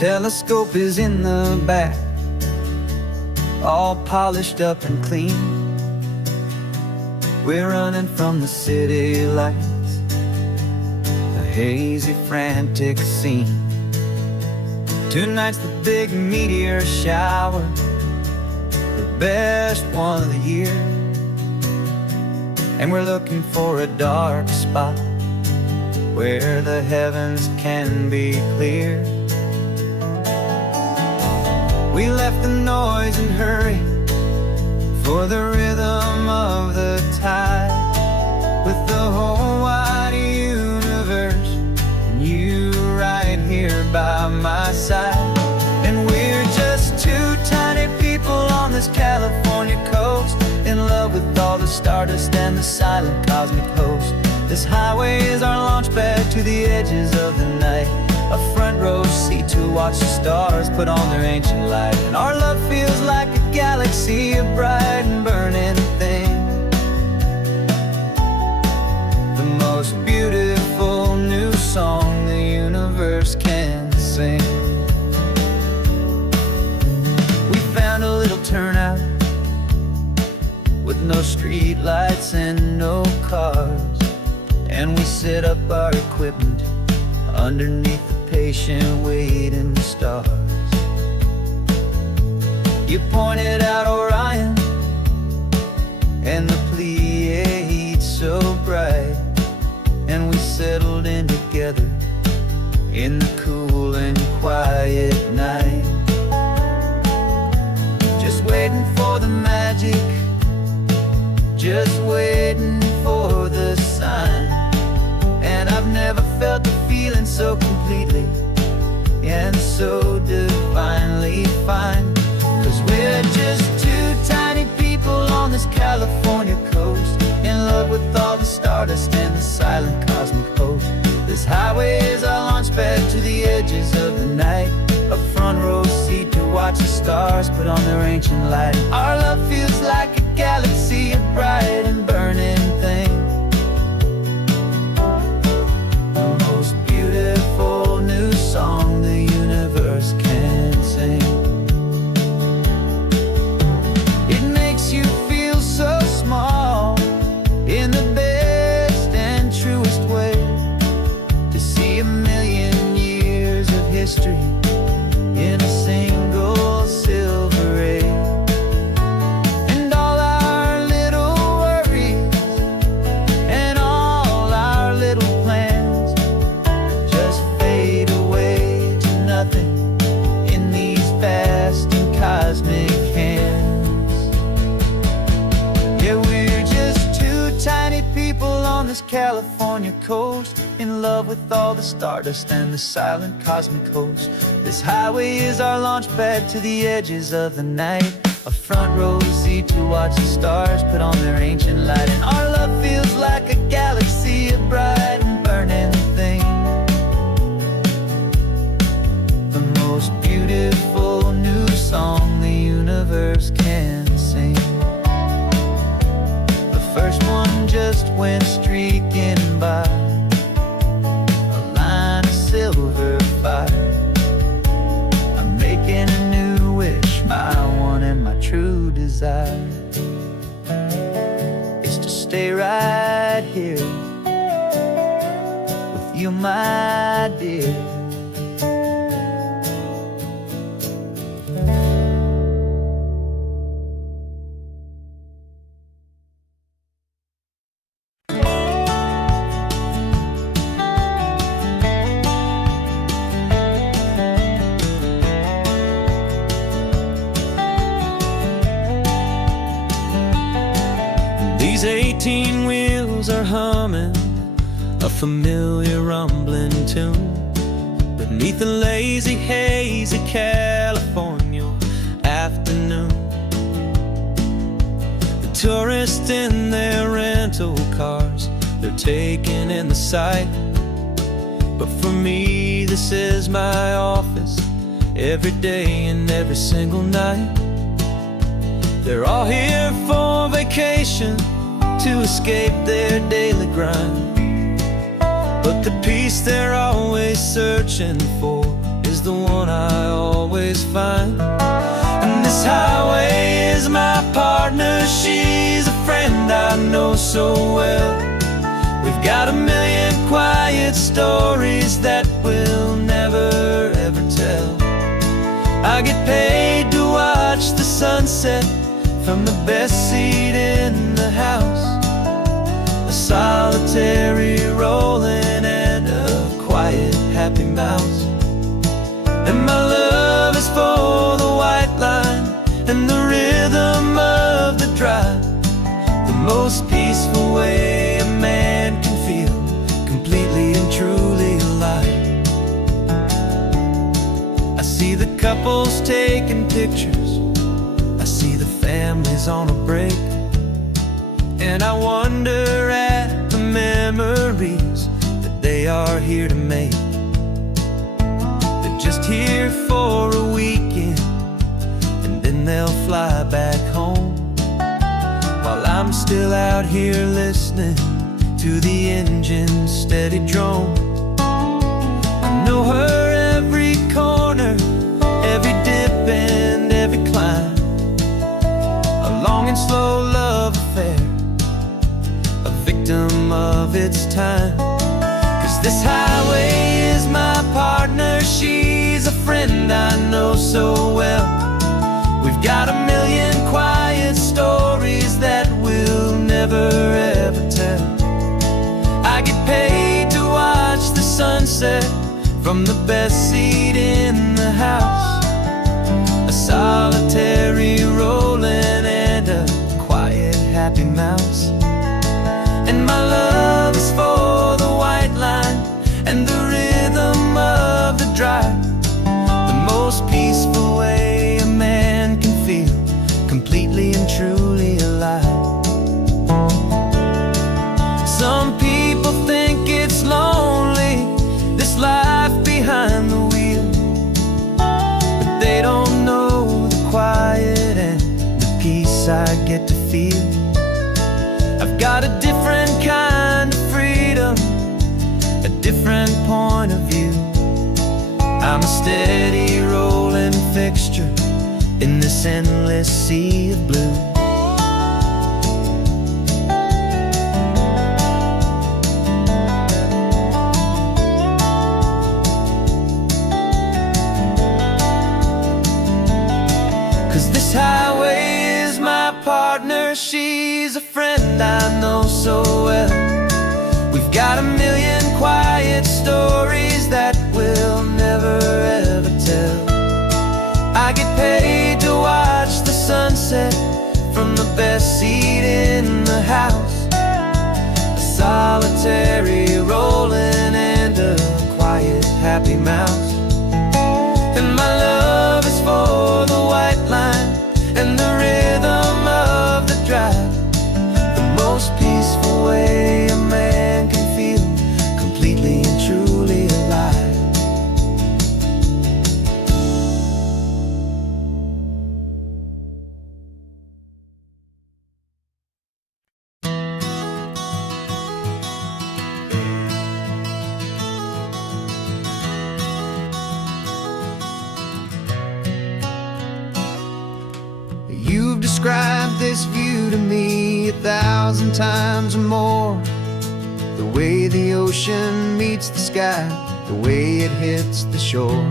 Telescope is in the back, all polished up and clean. We're running from the city lights, a hazy, frantic scene. Tonight's the big meteor shower, the best one of the year. And we're looking for a dark spot where the heavens can be clear. We left the noise and hurry for the rhythm of the tide, with the whole wide universe and you right here by my side. And we're just two tiny people on this California coast, in love with all the stardust and the silent cosmic host. This highway is our launch pad to the edges of the night, a front row seat to watch the stars put on their ancient light. And our love feels like a galaxy, a bright and burning thing, the most beautiful new song the universe can sing. We found a little turnout with no street lights and no cars, and we set up our equipment underneath the patient waiting stars. You pointed out Orion and the Pleiades so bright, and we settled in together in the cool and quiet night, just waiting for the magic, just waiting for the sign. And I've never felt the feeling so completely and so divinely fine, 'cause we're just two tiny people on this California coast, in love with all the stardust and the silent cosmic host. This highway is our launch pad to the edges of the night, a front row seat to watch the stars put on their ancient light. Our love feels like a galaxy, a bright and burning thing, the most beautiful new song the universe can sing. It makes you feel so small in the best and truest way, to see a million years of history in a single silver ray. And all our little worries and all our little plans just fade away to nothing in these vast and cosmic hands. Yeah, we're just two tiny people on this California coast, in love with all the stardust and the silent cosmic host. This highway is our launch pad to the edges of the night, a front row seat to watch the stars put on their ancient light. And our love feels like a galaxy, a bright and burning thing, the most beautiful new song the universe can sing. The first one just went streaking by, a line of silver fire. I'm making a new wish, my one and my true desire is to stay right here with you, my dear. These 18 wheels are humming a familiar rumbling tune beneath the lazy, hazy California afternoon. The tourists in their rental cars, they're taking in the sight, but for me this is my office, every day and every single night. They're all here for vacation, to escape their daily grind, but the peace they're always searching for is the one I always find. And this highway is my partner, she's a friend I know so well. We've got a million quiet stories that we'll never ever tell. I get paid to watch the sunset from the best seat in the house, a solitary rolling and a quiet happy mouse. And my love is for the white line and the rhythm of the drive, the most peaceful way a man can feel completely and truly alive. I see the couples taking pictures, I see the families on a break, and I wonder at the memories that they are here to make. They're just here for a weekend, and then they'll fly back home, while I'm still out here listening to the engine's steady drone. I know her every corner, every dip and every climb, a long and slow love affair, a victim of its time. 'Cause this highway is my partner, she's a friend I know so well. We've got a million quiet stories that we'll never ever tell. I get paid to watch the sunset from the best seat in the house, a solitary rolling and a quiet happy mouse. And my love is for the white line and the rhythm of the drive, the most peaceful way a man can feel completely and truly alive. Some people think it's lonely, this life behind the wheel, but they don't know the quiet and the peace I get to feel. I've got a different kind of freedom, a different point of view. I'm a steady rolling fixture in this endless sea of blue. 'Cause this highway is my partner, she's a friend I know so well. We've got a million quiet stories that we'll never ever tell. I get paid to watch the sunset from the best seat in the house, a solitary rolling and a quiet happy mouse. And my love is for the white line and the rhythm of the drive, the most peaceful way a man can feel completely and truly alive. You've described this view to me 1,000 times or more, the way the ocean meets the sky, the way it hits the shore.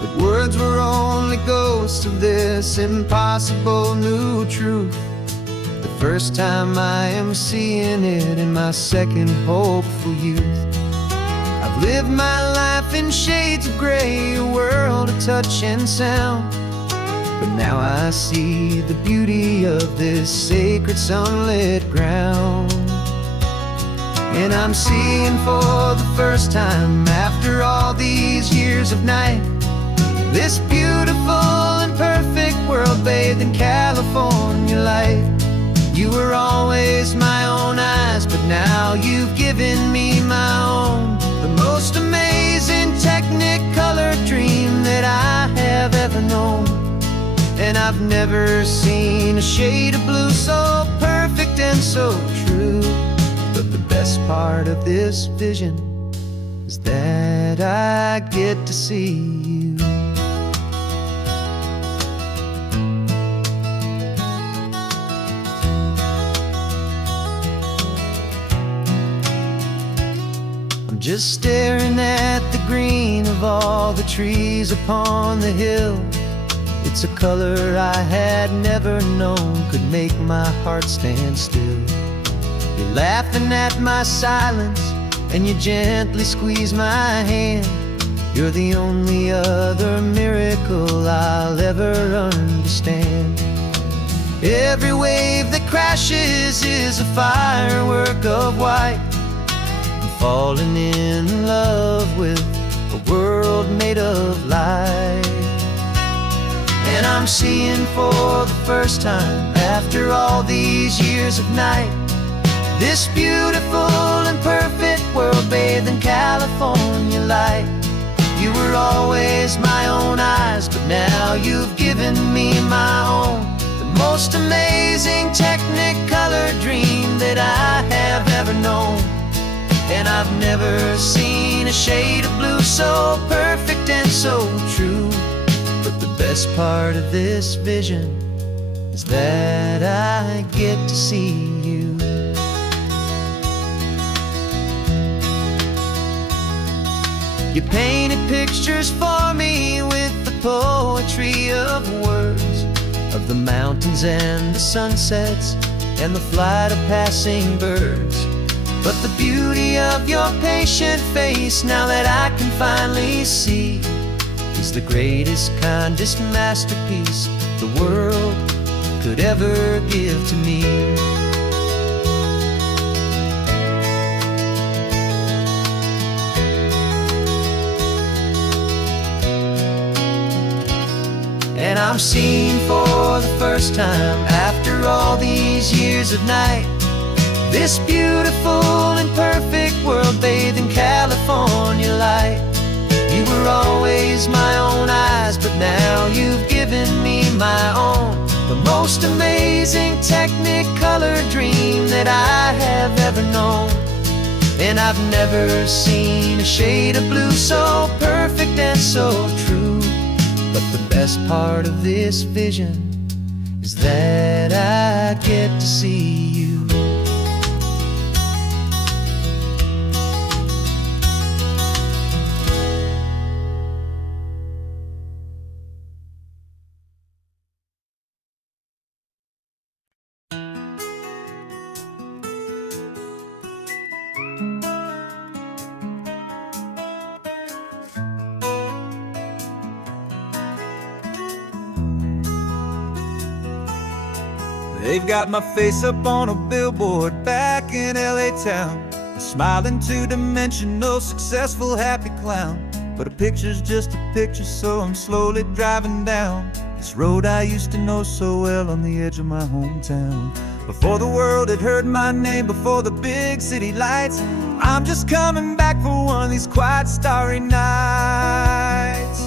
But words were only ghosts of this impossible new truth. The first time I am seeing it in my second hopeful youth. I've lived my life in shades of gray, a world of touch and sound, but now I see the beauty of this sacred sunlit ground. And I'm seeing for the first time, after all these years of night, this beautiful and perfect world bathed in California light. You were always my own eyes, but now you've given me my own, the most amazing technicolor dream that I have ever known. And I've never seen a shade of blue so perfect and so true. But the best part of this vision is that I get to see you. I'm just staring at the green of all the trees upon the hill. It's a color I had never known could make my heart stand still. You're laughing at my silence, and you gently squeeze my hand. You're the only other miracle I'll ever understand. Every wave that crashes is a firework of white. I'm falling in love with a world made of light. And I'm seeing for the first time, after all these years of night, this beautiful and perfect world bathed in California light. You were always my own eyes, but now you've given me my own. The most amazing technicolor dream that I have ever known. And I've never seen a shade of blue so perfect and so true. But the best part of this vision is that I get to see you. You painted pictures for me with the poetry of words, of the mountains and the sunsets and the flight of passing birds. But the beauty of your patient face, now that I can finally see, is the greatest, kindest masterpiece the world could ever give to me. And I'm seeing for the first time, after all these years of night, this beautiful and perfect world bathed in California light. You were always my own eyes, but now you've given me my own. The most amazing technicolor dream that I have ever known. And I've never seen a shade of blue so perfect and so true. But the best part of this vision is that I get to see you. They've got my face up on a billboard back in LA town, smiling two-dimensional, successful, happy clown. But a picture's just a picture, so I'm slowly driving down this road I used to know so well on the edge of my hometown. Before the world had heard my name, before the big city lights, I'm just coming back for one of these quiet, starry nights.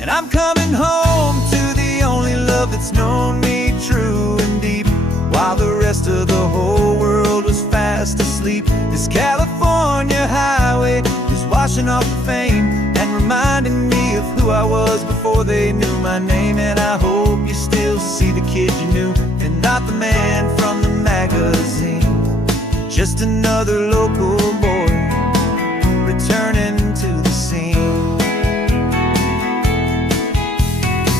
And I'm coming home to the only love that's known me true and deep, while the rest of the whole world was fast asleep. This California highway is washing off the fame and reminding me of who I was before they knew my name. And I hope you still see the kid you knew, and not the man from the magazine. Just another local boy returning to the scene.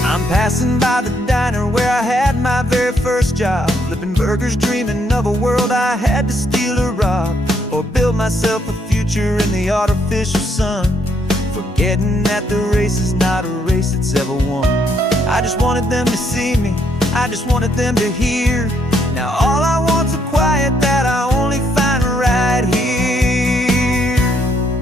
I'm passing by the diner where I had my very first job, flipping burgers, dreaming of a world I had to steal or rob, or build myself a future in the artificial sun, forgetting that the race is not a race that's ever won. I just wanted them to see me, I just wanted them to hear. Now all I want's a quiet that I only find right here.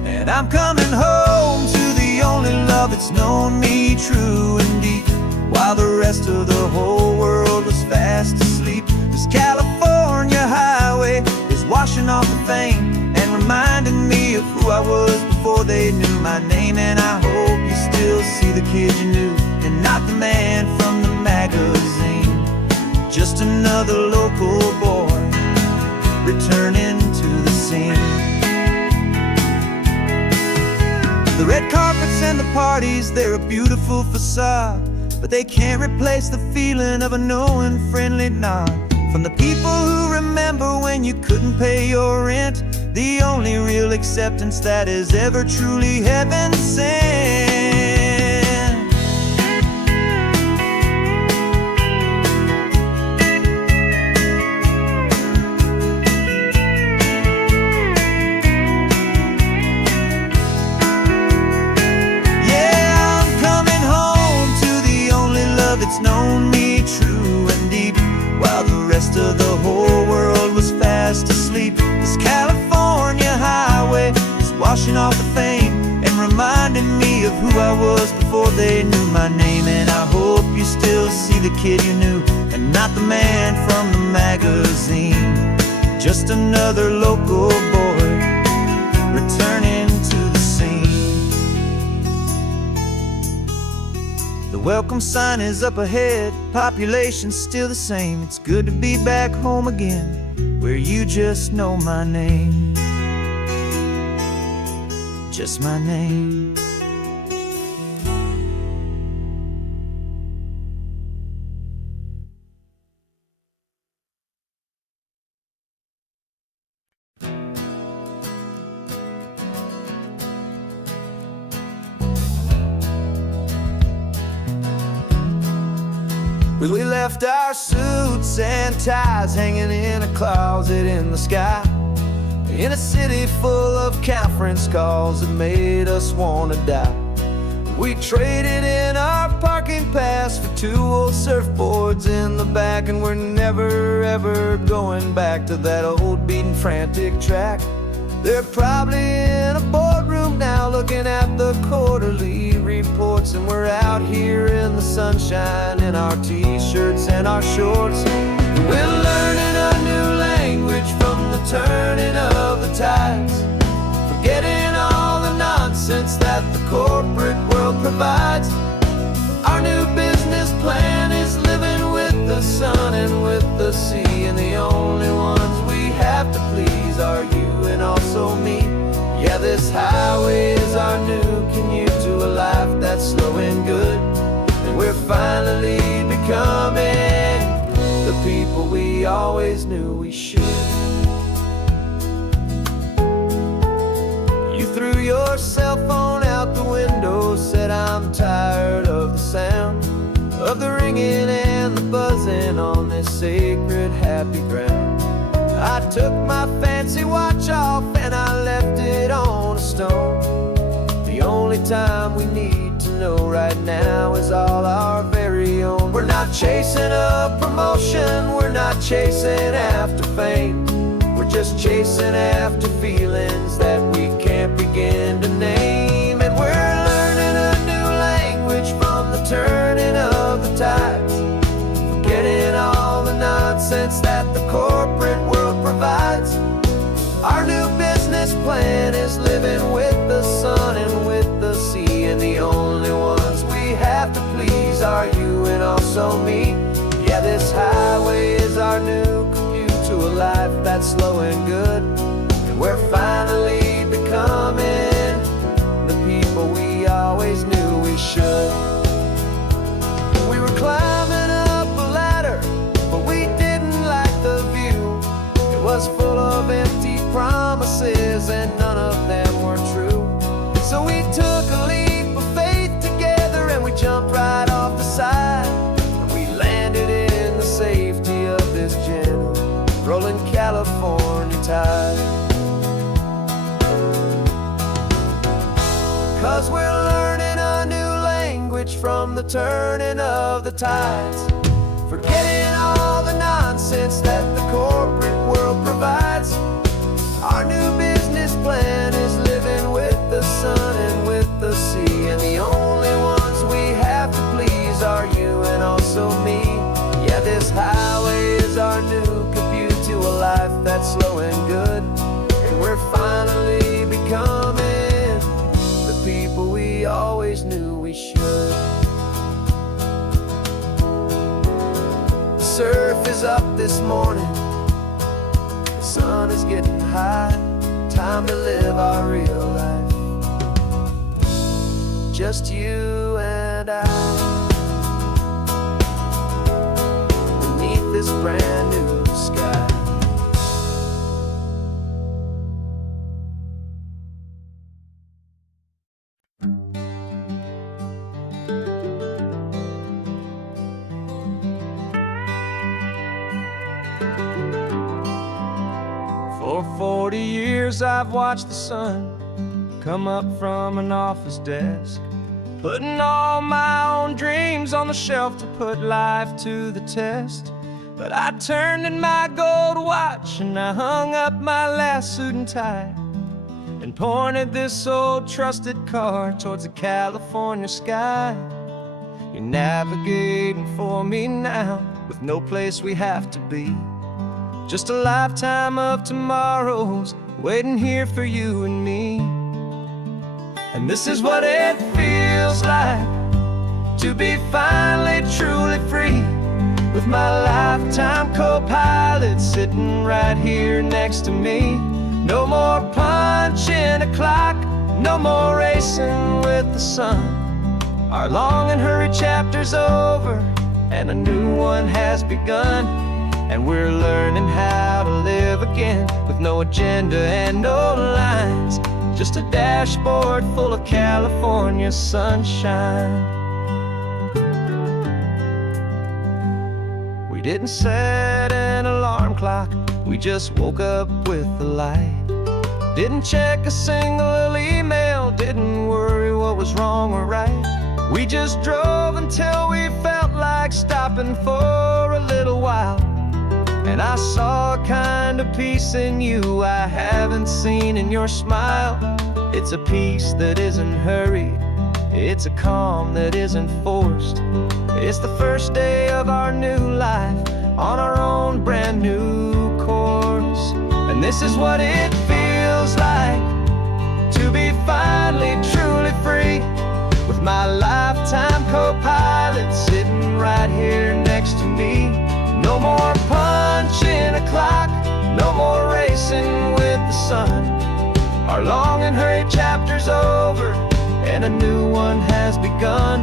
And I'm coming home to the only love that's known me true and deep, while the rest of the whole world was fast asleep. This California highway is washing off the fame and reminding me of who I was before they knew my name. And I hope you still see the kid you knew, and not the man from the magazine. Just another local boy returning to the scene. The red carpets and the parties, they're a beautiful facade, but they can't replace the feeling of a knowing friendly nod from the people who remember when you couldn't pay your rent. The only real acceptance that is ever truly heaven sent. Yeah, I'm coming home to the only love that's known me true and deep, while the rest of the whole world was fast asleep. This California highway is washing off the fame and reminding me of who I was before they knew my name. And I hope you still see the kid you knew and not the man from the magazine. Just another local boy returning to the scene. The welcome sign is up ahead, population's still the same. It's good to be back home again, where you just know my name. Just my name. We left our suits and ties hanging in a closet in the sky, in a city full of conference calls that made us want to die. We traded in our parking pass for 2 old surfboards in the back, and we're never ever going back to that old beaten frantic track. They're probably in a boardroom now looking at the quarterly reports, and we're out here in the sunshine in our t-shirts and our shorts. We're learning a new language from the turning of the tides, forgetting all the nonsense that the corporate world provides. Our new business plan is living with the sun and with the sea, and the only ones we have to please are you and also me. Yeah, this highway is our new commute to a life that's slow and good, and we're finally becoming the people we always knew we should. You threw your cell phone out the window, said I'm tired of the sound of the ringing and the buzzing on this sacred happy ground. I took my fancy watch off and I left it on a stone. The only time we need to know right now is all our very own. We're not chasing a promotion, we're not chasing after fame, we're just chasing after feelings that we can't begin to name. And we're learning a new language from the turning of the tides, forgetting all the nonsense that the corporate world provides. Our new business plan is living with the sun and with the sea, and the only ones we have to please are you and also me. Yeah, this highway is our new commute to a life that's slow and good, and we're finally becoming the people we always knew we should. We were climbing up a ladder, but we didn't like the view. It was full of empty promises and none of them were true. So we took a leap of faith together and we jumped right off the side, and we landed in the safety of this gentle rolling California tide. 'Cause we're learning a new language from the turning of the tides, forgetting all the nonsense that the corporate world provides. Our new business plan is living with the sun and with the sea, and the only ones we have to please are you and also me. Yeah, this highway is our new commute to a life that's slow and good, and we're finally becoming the people we always knew we should. The surf is up this morning, the sun is getting high, time to live our real life. just you and I, beneath this brand new sky. For 40 years I've watched the sun come up from an office desk, putting all my own dreams on the shelf to put life to the test. But I turned in my gold watch and I hung up my last suit and tie, and pointed this old trusted car towards the California sky. You're navigating for me now, with no place we have to be, just a lifetime of tomorrows waiting here for you and me. And this is what it feels like to be finally truly free, with my lifetime co-pilot sitting right here next to me. No more punching a clock, no more racing with the sun. Our long and hurried chapter's over and a new one has begun. And we're learning how to live again, with no agenda and no lines, just a dashboard full of California sunshine. We didn't set an alarm clock, we just woke up with the light. Didn't check a single email, didn't worry what was wrong or right. We just drove until we felt like stopping for a little while. And I saw a kind of peace in you I haven't seen in your smile. It's a peace that isn't hurried, it's a calm that isn't forced. It's the first day of our new life on our own brand new course. And this is what it feels like to be finally truly free, with my lifetime co-pilot sitting right here next to me. No more punching a clock, no more racing with the sun. Our long and hurried chapter's over and a new one has begun.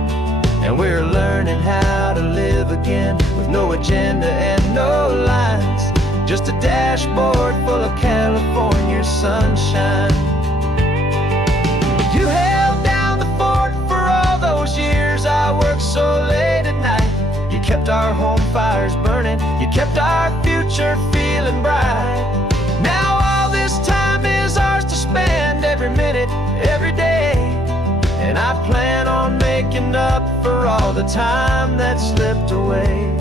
And we're learning how to live again, with no agenda and no lines, just a dashboard full of California sunshine. You held down the fort for all those years I worked so late at night. You kept our home fires burning, you kept our future feeling bright. Now all this time is ours to spend, every minute, every day. And I plan on making up for all the time that slipped away.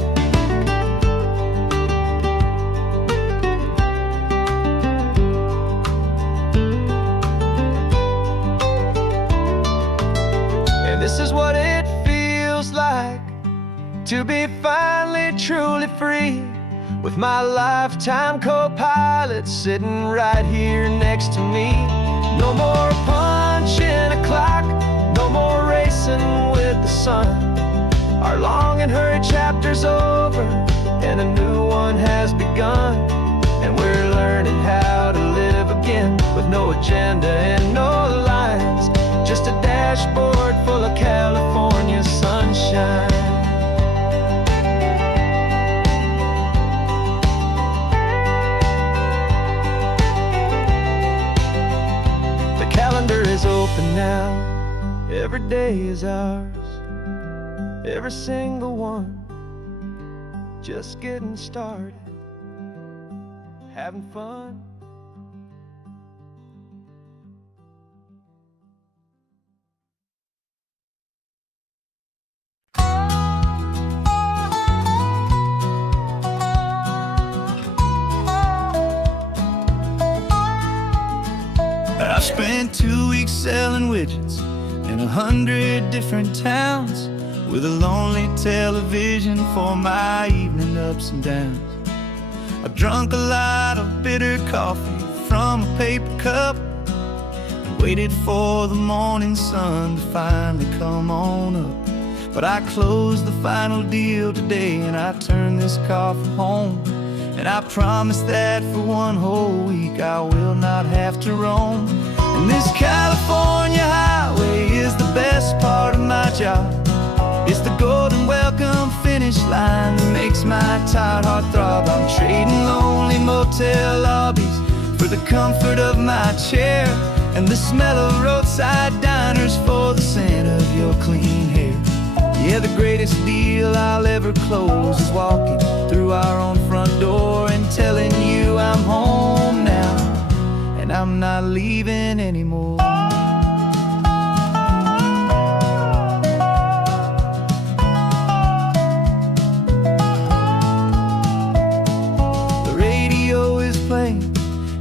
And this is what it feels like to be finally truly free, with my lifetime co-pilot sitting right here next to me. No more punching a clock, no more racing with the sun. Our long and hurried chapter's over and a new one has begun. And we're learning how to live again, with no agenda and no lines, just a dashboard full of California sunshine. Calendar is open now, every day is ours, every single one, just getting started, having fun. I spent 2 weeks selling widgets in 100 different towns, with a lonely television for my evening ups and downs. I drunk a lot of bitter coffee from a paper cup, and waited for the morning sun to finally come on up. But I closed the final deal today and I turned this car for home. And I promise that for one whole week I will not have to roam. And this California highway is the best part job. It's the golden welcome finish line that makes my tired heart throb. I'm trading lonely motel lobbies for the comfort of my chair, and the smell of roadside diners for the scent of your clean hair. Yeah, the greatest deal I'll ever close is walking through our own front door and telling you I'm home now, and I'm not leaving anymore.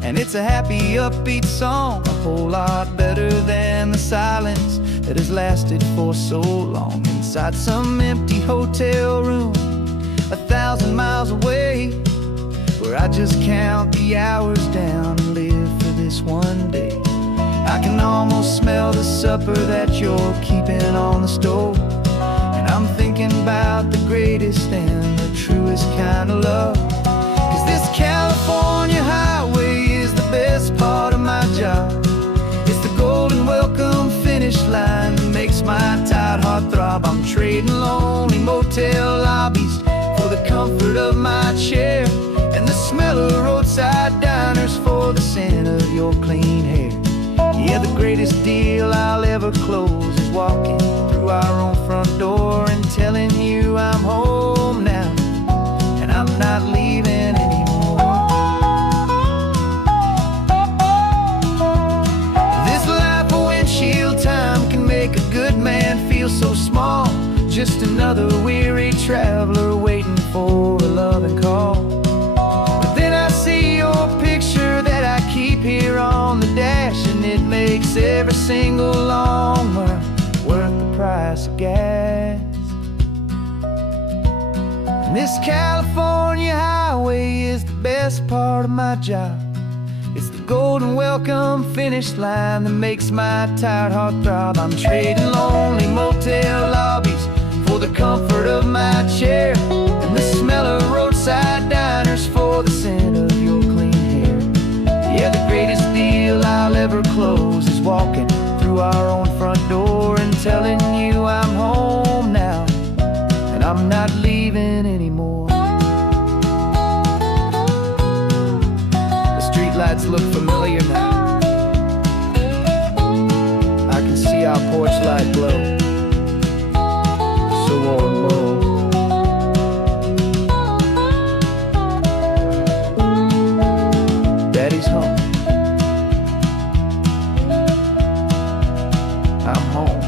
And it's a happy, upbeat song, a whole lot better than the silence that has lasted for so long. Inside some empty hotel room 1,000 miles away, where I just count the hours down and live for this one day. I can almost smell the supper that you're keeping on the stove, and I'm thinking about the greatest and the truest kind of love. 'Cause this California highway is the best part of my job. It's the golden welcome finish line that makes my tired heart throb. I'm trading lonely motel lobbies for the comfort of my chair, and the smell of roadside diners for the scent of your clean hair. Yeah, the greatest deal I'll ever close is walking through our own front door and telling you I'm home now, and I'm not leaving anymore. This life of windshield time can make a good man feel so small, just another weary traveler waiting for a loving call. But then I see your picture that I keep here on the dash, and it makes every single long mile worth the price of gas. And this California highway is the best part of my job. It's the golden welcome finish line that makes my tired heart throb. I'm trading lonely motel lobbies for the comfort of my chair, and the smell of roadside diners for the scent of your clean hair. Yeah, the greatest deal I'll ever close is walking through our own front door and telling you I'm home now, and I'm not leaving anymore. The streetlights look familiar now. I can see our porch light glow, so warm, low. Daddy's home. I'm home.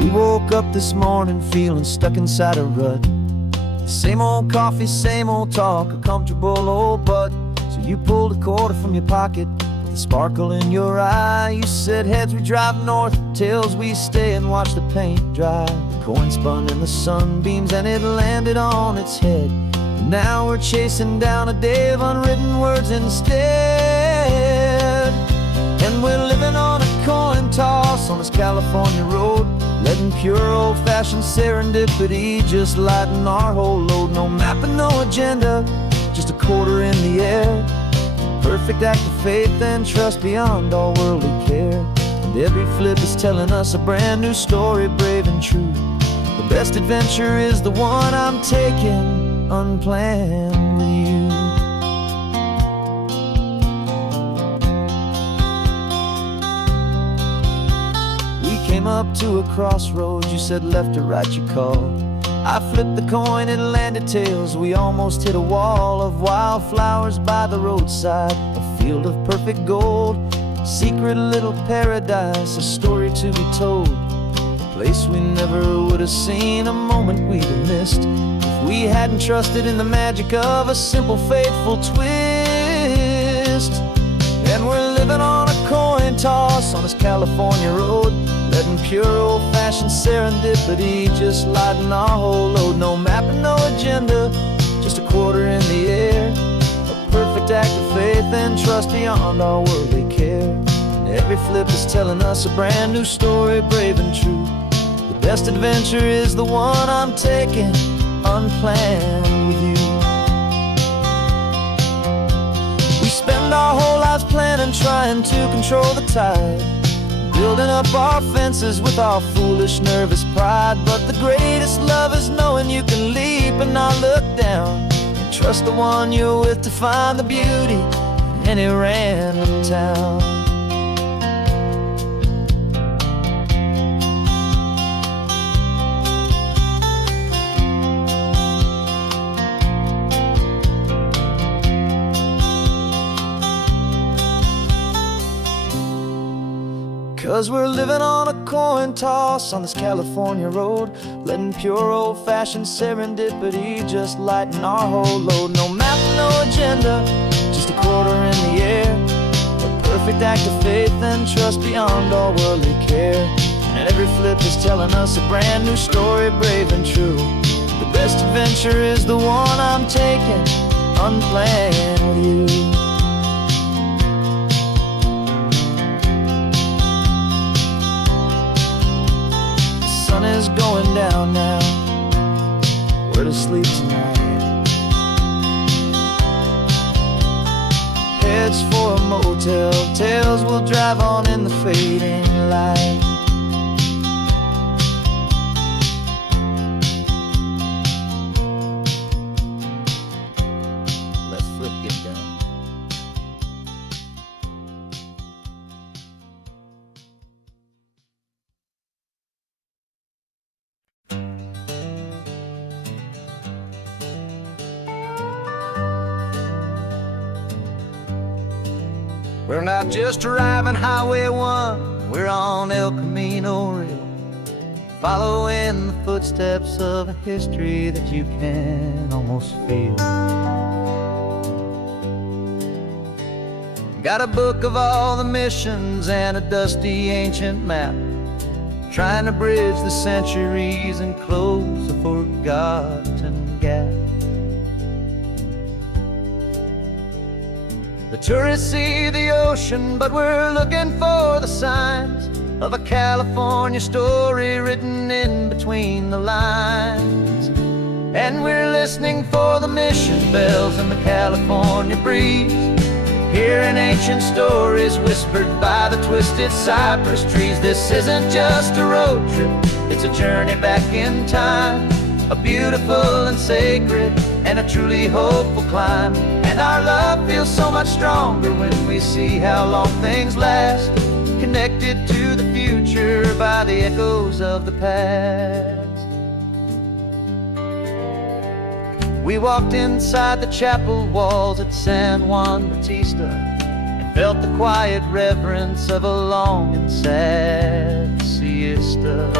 We woke up this morning feeling stuck inside a rut. Same old coffee, same old talk, a comfortable old butt. So you pulled a quarter from your pocket with a sparkle in your eye. You said, heads we drive north, tails we stay and watch the paint dry. The coin spun in the sunbeams and it landed on its head. And now we're chasing down a day of unwritten words instead. And we're living on a coin toss on this California road, letting pure old-fashioned serendipity just lighten our whole load. No map and no agenda, just a quarter in the air. Perfect act of faith and trust beyond all worldly care. And every flip is telling us a brand new story, brave and true. The best adventure is the one I'm taking unplanned with you. Came up to a crossroads, you said left or right you called. I flipped the coin, it landed tails. We almost hit a wall of wildflowers by the roadside, a field of perfect gold, secret little paradise, a story to be told, a place we never would have seen, a moment we'd have missed if we hadn't trusted in the magic of a simple faithful twist. And we're living on a coin toss on this California road, letting pure old-fashioned serendipity just lighten our whole load. No map and no agenda, just a quarter in the air, a perfect act of faith and trust beyond our worldly care. And every flip is telling us a brand new story, brave and true. The best adventure is the one I'm taking, unplanned with you. We spend our whole lives planning, trying to control the tide, building up our fences with our foolish, nervous pride. But the greatest love is knowing you can leap and not look down, and trust the one you're with to find the beauty in any random town. 'Cause we're living on a coin toss on this California road, letting pure old-fashioned serendipity just lighten our whole load. No map, no agenda, just a quarter in the air, a perfect act of faith and trust beyond all worldly care. And every flip is telling us a brand new story, brave and true. The best adventure is the one I'm taking, unplanned with you. The sun is going down now, we're to sleep tonight. Heads for a motel, tails will drive on in the fading light. Let's flip get done. We're not just driving Highway 1, we're on El Camino Real, following the footsteps of a history that you can almost feel. Got a book of all the missions and a dusty ancient map, trying to bridge the centuries and close a forgotten gap. The tourists see the ocean, but we're looking for the signs of a California story written in between the lines. And we're listening for the mission bells in the California breeze, hearing ancient stories whispered by the twisted cypress trees. This isn't just a road trip, it's a journey back in time, a beautiful and sacred and a truly hopeful climb. And our love feels so much stronger when we see how long things last, connected to the future by the echoes of the past. We walked inside the chapel walls at San Juan Bautista and felt the quiet reverence of a long and sad siesta.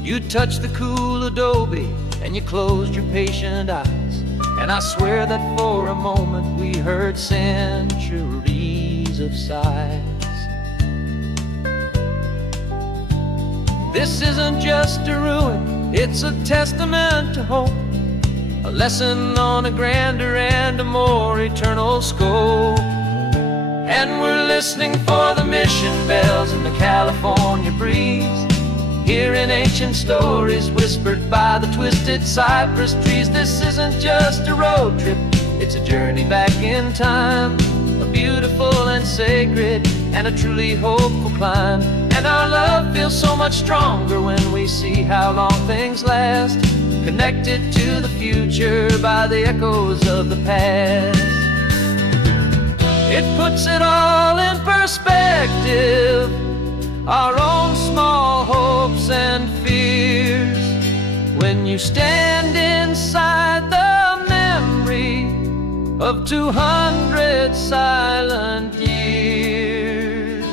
You touched the cool adobe and you closed your patient eyes, and I swear that for a moment we heard centuries of sighs. This isn't just a ruin, it's a testament to hope, a lesson on a grander and a more eternal scope. And we're listening for the mission bells in the California breeze, hearing ancient stories whispered by the twisted cypress trees. This isn't just a road trip, it's a journey back in time, a beautiful and sacred and a truly hopeful climb. And our love feels so much stronger when we see how long things last, connected to the future by the echoes of the past. It puts it all in perspective, our own small hopes and fears, when you stand inside the memory of 200 silent years.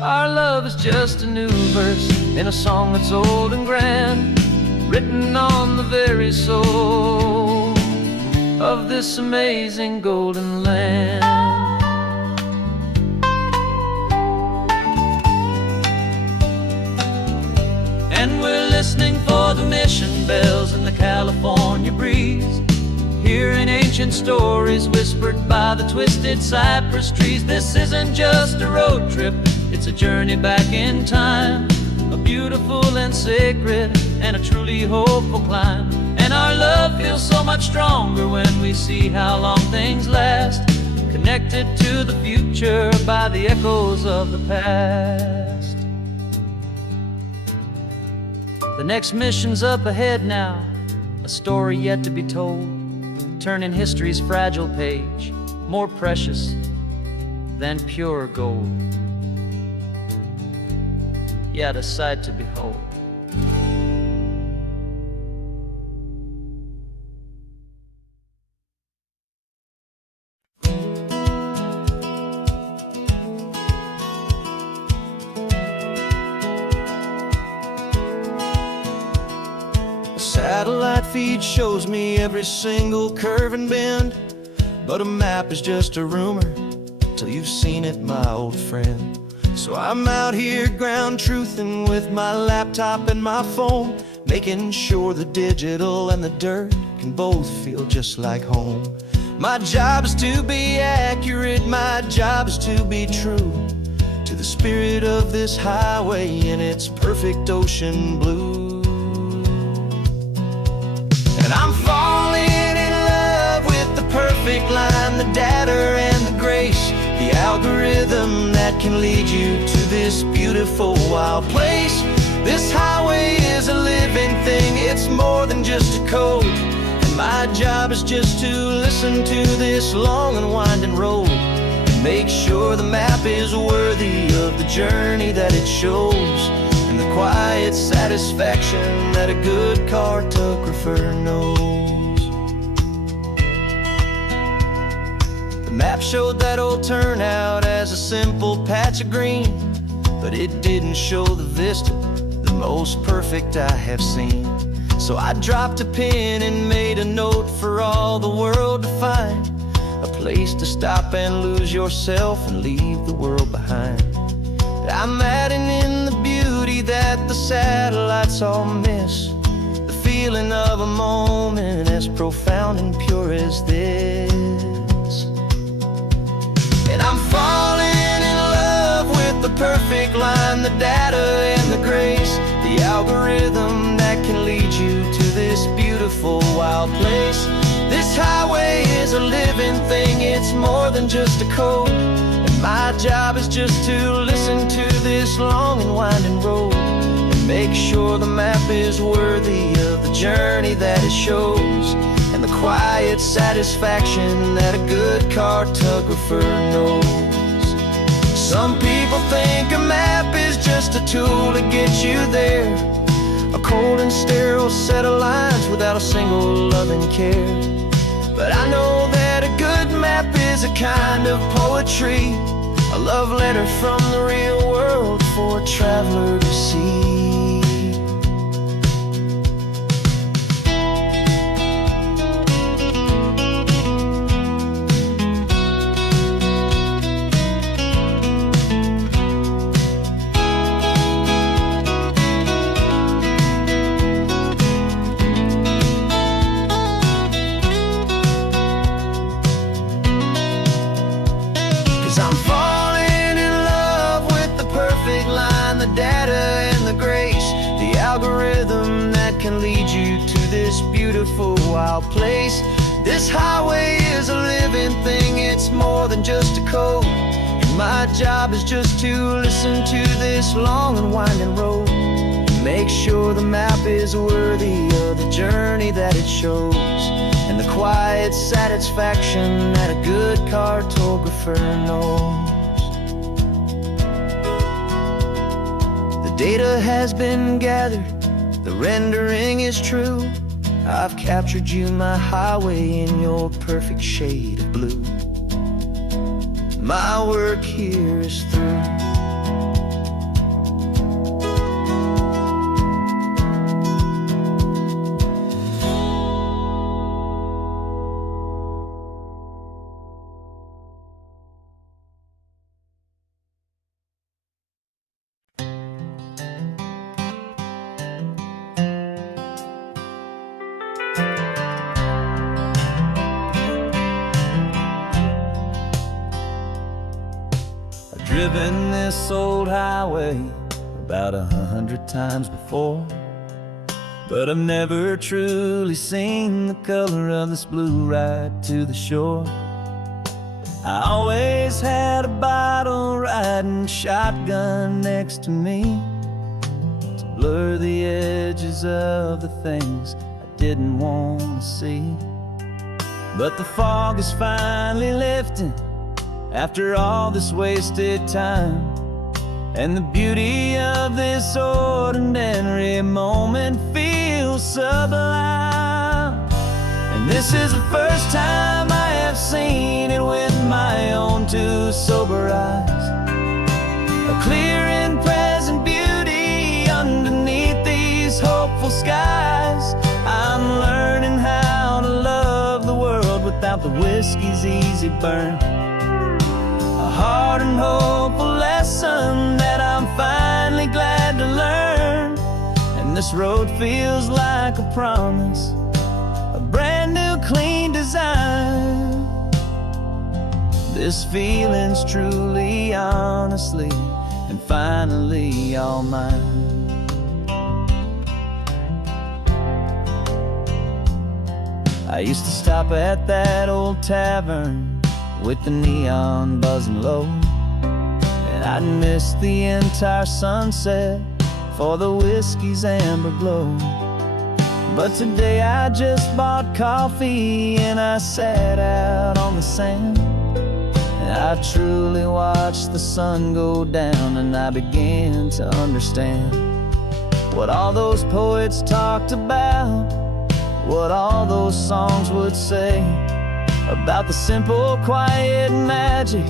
Our love is just a new verse in a song that's old and grand, written on the very soul of this amazing golden land. ancient stories whispered by the twisted cypress trees. This isn't just a road trip, it's a journey back in time, a beautiful and sacred and a truly hopeful climb. And our love feels so much stronger when we see how long things last, connected to the future by the echoes of the past. The next mission's up ahead now, a story yet to be told, turning history's fragile page more precious than pure gold. Yet a sight to behold. Satellite feed shows me every single curve and bend, but a map is just a rumor till you've seen it, my old friend. So I'm out here ground truthing with my laptop and my phone, making sure the digital and the dirt can both feel just like home. My job is to be accurate, my job is to be true to the spirit of this highway in its perfect ocean blue. And I'm falling in love with the perfect line, the data and the grace, the algorithm that can lead you to this beautiful wild place. This highway is a living thing, it's more than just a code. And my job is just to listen to this long and winding road and make sure the map is worthy of the journey that it shows, and the quiet satisfaction that a good cartographer knows. The map showed that old turnout as a simple patch of green, but it didn't show the vista, the most perfect I have seen. So I dropped a pin and made a note for all the world to find, a place to stop and lose yourself and leave the world behind. I'm adding in the beauty that the satellites all miss, the feeling of a moment as profound and pure as this. And I'm falling in love with the perfect line, the data and the grace, the algorithm that can lead you to this beautiful wild place. This highway is a living thing, it's more than just a code. My job is just to listen to this long and winding road and make sure the map is worthy of the journey that it shows, and the quiet satisfaction that a good cartographer knows. Some people think a map is just a tool to get you there, a cold and sterile set of lines without a single loving care. But I know that a good map is a kind of poetry, a love letter from the real world for a traveler to see. 'Cause I'm falling in love with the perfect line, the data and the grace, the algorithm that can lead you to this beautiful wild place. This highway is a living thing, it's more than just a code. And my job is just to listen to this long and winding road and make sure the map is worthy of the journey that it shows, and the quiet satisfaction that a good cartographer knows. The data has been gathered, the rendering is true. I've captured you, my highway, in your perfect shade of blue. My work here is through. driven this old highway about 100 times before, but I've never truly seen the color of this blue right to the shore. I always had a bottle riding shotgun next to me to blur the edges of the things I didn't want to see. But the fog is finally lifting after all this wasted time, and the beauty of this ordinary moment feels sublime. And this is the first time I have seen it with my own two sober eyes. A clear and present beauty underneath these hopeful skies. I'm learning how to love the world without the whiskey's easy burn. A hard and hopeful lesson that I'm finally glad to learn. And this road feels like a promise, a brand new clean design. This feeling's truly, honestly, and finally all mine. I used to stop at that old tavern with the neon buzzing low, and I'd miss the entire sunset for the whiskey's amber glow. But today I just bought coffee and I sat out on the sand, and I truly watched the sun go down, and I began to understand what all those poets talked about, what all those songs would say about the simple, quiet magic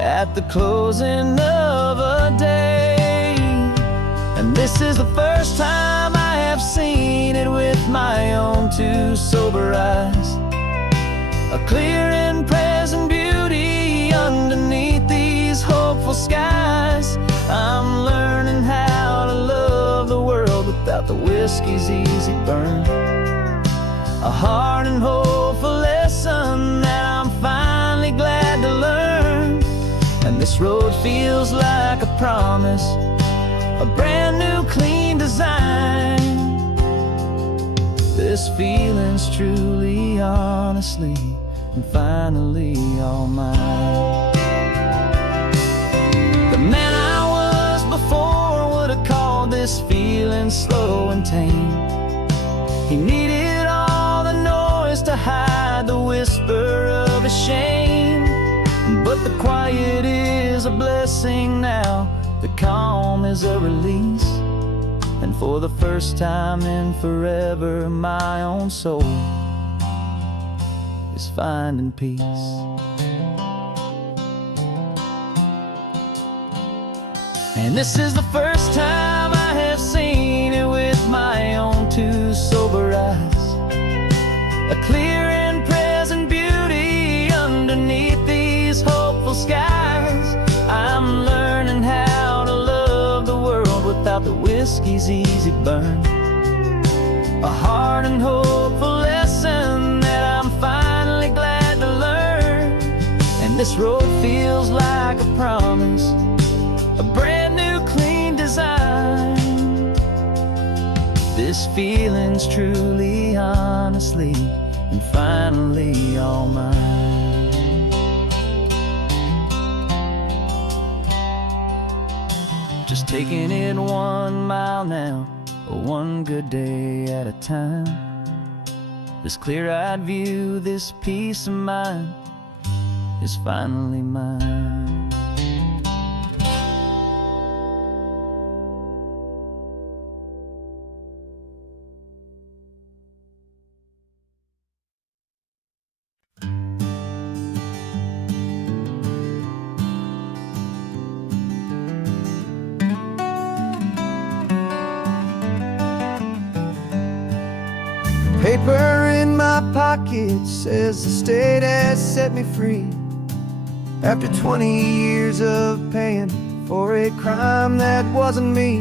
at the closing of a day. And this is the first time I have seen it with my own two sober eyes. A clear and present beauty underneath these hopeful skies. I'm learning how to love the world without the whiskey's easy burn. A hard and hopeful lesson that I'm finally glad to learn. And this road feels like a promise, a brand new clean design. This feeling's truly, honestly, and finally all mine. The man I was before would have called this feeling slow and tame. He needed all the noise to hide the whisper of his shame. But the quiet is a blessing now, the calm is a release. And for the first time in forever, my own soul is finding peace. And this is the first time I have seen it with my own two sober eyes. A clear and present beauty underneath these hopeful skies. I'm learning how to love the world without the whiskey's easy burn. A hard and hopeful lesson that I'm finally glad to learn. And this road feels like a promise, a brand new clean design. This feeling's truly, honestly, and finally all mine. Just taking it 1 mile now, one good day at a time. This clear-eyed view, this peace of mind is finally mine. Paper in my pocket says the state has set me free after 20 years of paying for a crime that wasn't me.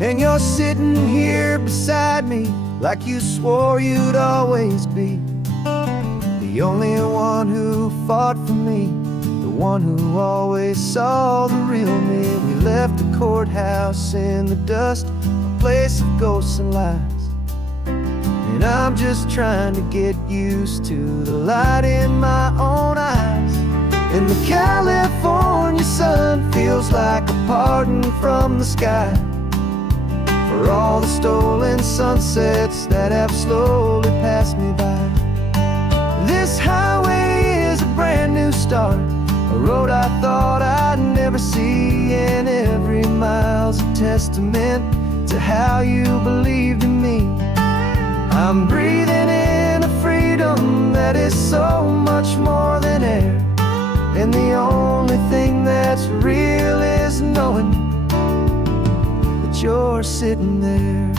And you're sitting here beside me like you swore you'd always be the only one who fought for me the one who always saw the real me. We left the courthouse in the dust, a place of ghosts and lies. And I'm just trying to get used to the light in my own eyes. And the California sun feels like a pardon from the sky for all the stolen sunsets that have slowly passed me by. This highway is a brand new start, a road I thought I'd never see, and every mile's a testament to how you believed in me. I'm breathing in a freedom that is so much more than air, and the only thing that's real is knowing that you're sitting there.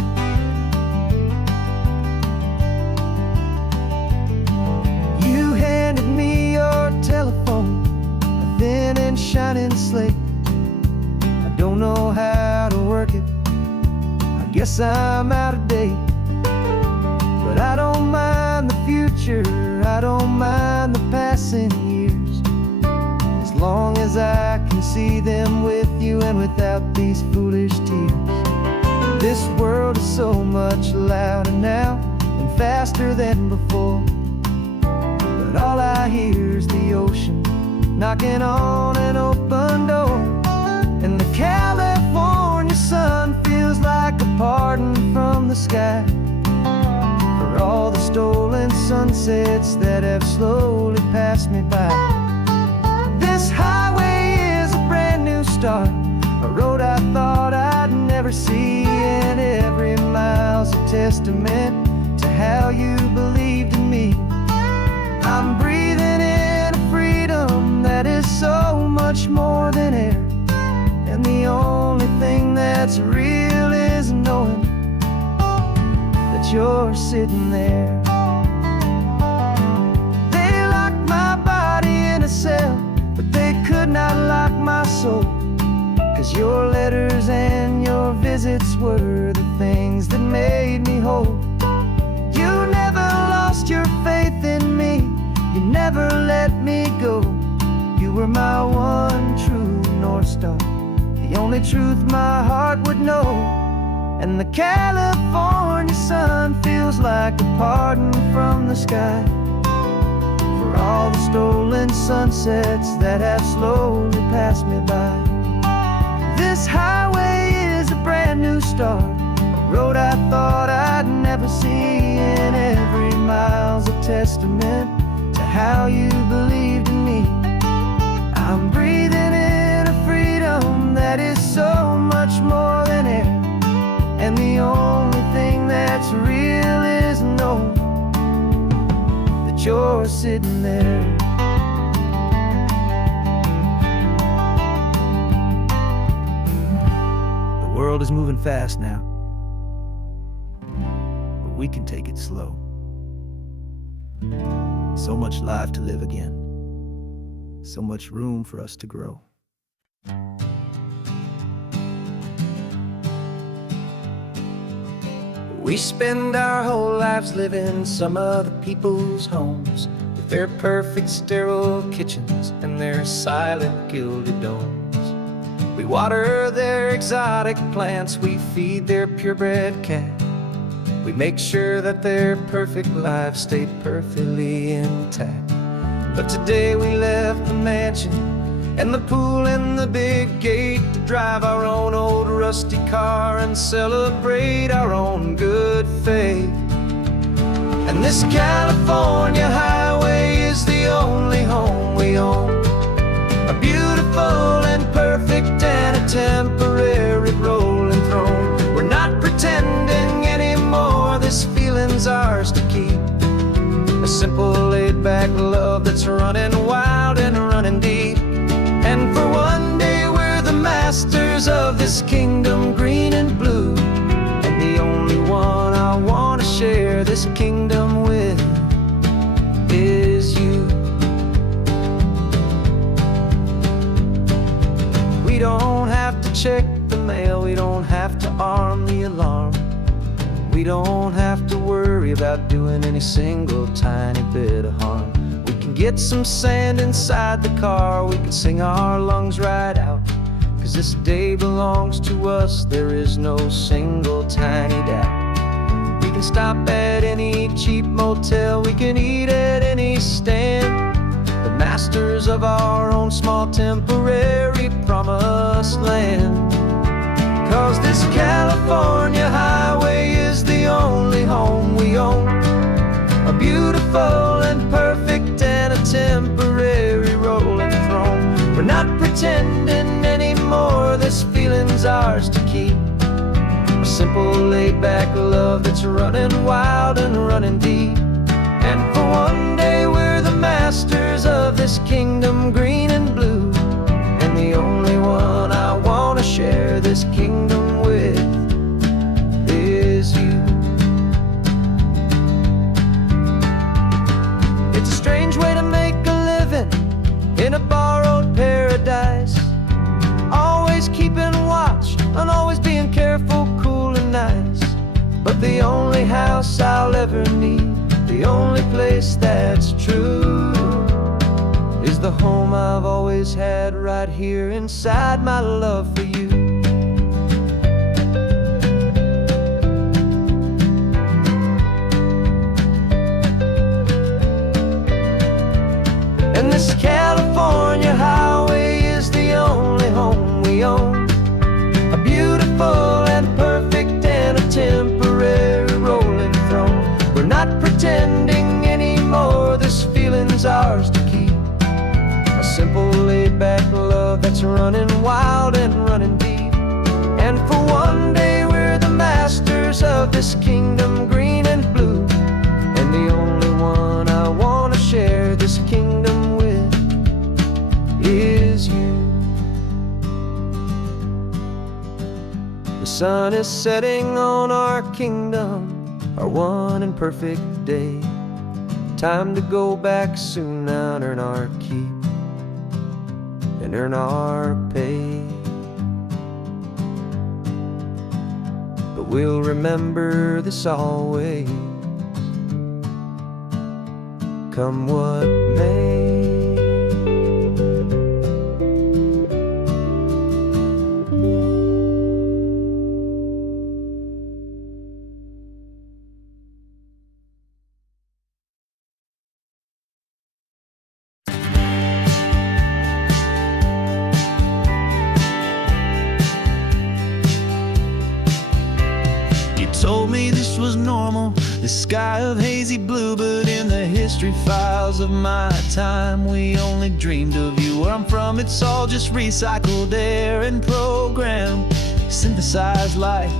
You handed me your telephone, a thin and shining slate. I don't know how to work it, I guess I'm out of date. But I don't mind the future, I don't mind the passing years, as long as I can see them with you and without these foolish tears. This world is so much louder now and faster than before, but all I hear is the ocean knocking on an open door. And the California sun feels like a pardon from the sky for all the stolen sunsets that have slowly passed me by. This highway is a brand new start, a road I thought I'd never see, and every mile's a testament to how you believed in me. I'm breathing in a freedom that is so much more than air, and the only thing that's real is knowing that you're sitting there. They locked my body in a cell, but they could not lock my soul, 'cause your letters and your visits were the things that made me whole. You never lost your faith in me, you never let me go. You were my one true North Star, the only truth my heart would know. And the California sun feels like a pardon from the sky for all the stolen sunsets that have slowly passed me by. This highway is a brand new start, a road I thought I'd never see, and every mile's a testament to how you believed in me. I'm breathing in a freedom that is so much more than air, and the only thing that's real is knowing that you're sitting there. The world is moving fast now, but we can take it slow. So much life to live again, so much room for us to grow. We spend our whole lives living some other people's homes, with their perfect sterile kitchens and their silent gilded domes. We water their exotic plants, we feed their purebred cat. We make sure that their perfect lives stay perfectly intact. But today we left the mansion and the pool and the big gate to drive our own old rusty car and celebrate our own good faith. And this California highway is the only home we own, a beautiful and perfect and a temporary rolling throne. We're not pretending anymore, this feeling's ours to keep, a simple laid-back love that's running wild and running deep. And for one day we're the masters of this kingdom green and blue, and the only one I want to share this kingdom with is you. We don't have to check the mail, we don't have to arm the alarm, we don't have to worry about doing any single tiny bit of harm. We can get some sand inside the car, we can sing our lungs right out. 'Cause this day belongs to us, there is no single tiny doubt. We can stop at any cheap motel, we can eat at any stand, the masters of our own small temporary promised land. 'Cause this California highway is the only home we own, a beautiful and perfect and a temporary rolling throne. We're not pretending anymore, this feeling's ours to keep, a simple laid-back love that's running wild and running deep. And for one day we're the masters of this kingdom green and blue, and the only one I wanna share this kingdom with is you. It's a strange way to make a living in a borrowed paradise, always keeping watch and always being careful, cool and nice. But the only house I'll ever need, the only place that's true, is the home I've always had right here inside my love for you. And this California highway is the only home we own, a beautiful and perfect and a temporary rolling throne. We're not pretending anymore, this feeling's ours to keep, a simple laid-back love that's running wild and running deep. And for one day we're the masters of this kingdom green and blue, and the only one I wanna share this kingdom with is you. The sun is setting on our kingdom, our one and perfect day. Time to go back soon now and earn our keep and earn our pay. But we'll remember this always, come what may. Told me this was normal, the sky of hazy blue, but in the history files of my time, we only dreamed of you. Where I'm from, it's all just recycled air and programmed, synthesized light.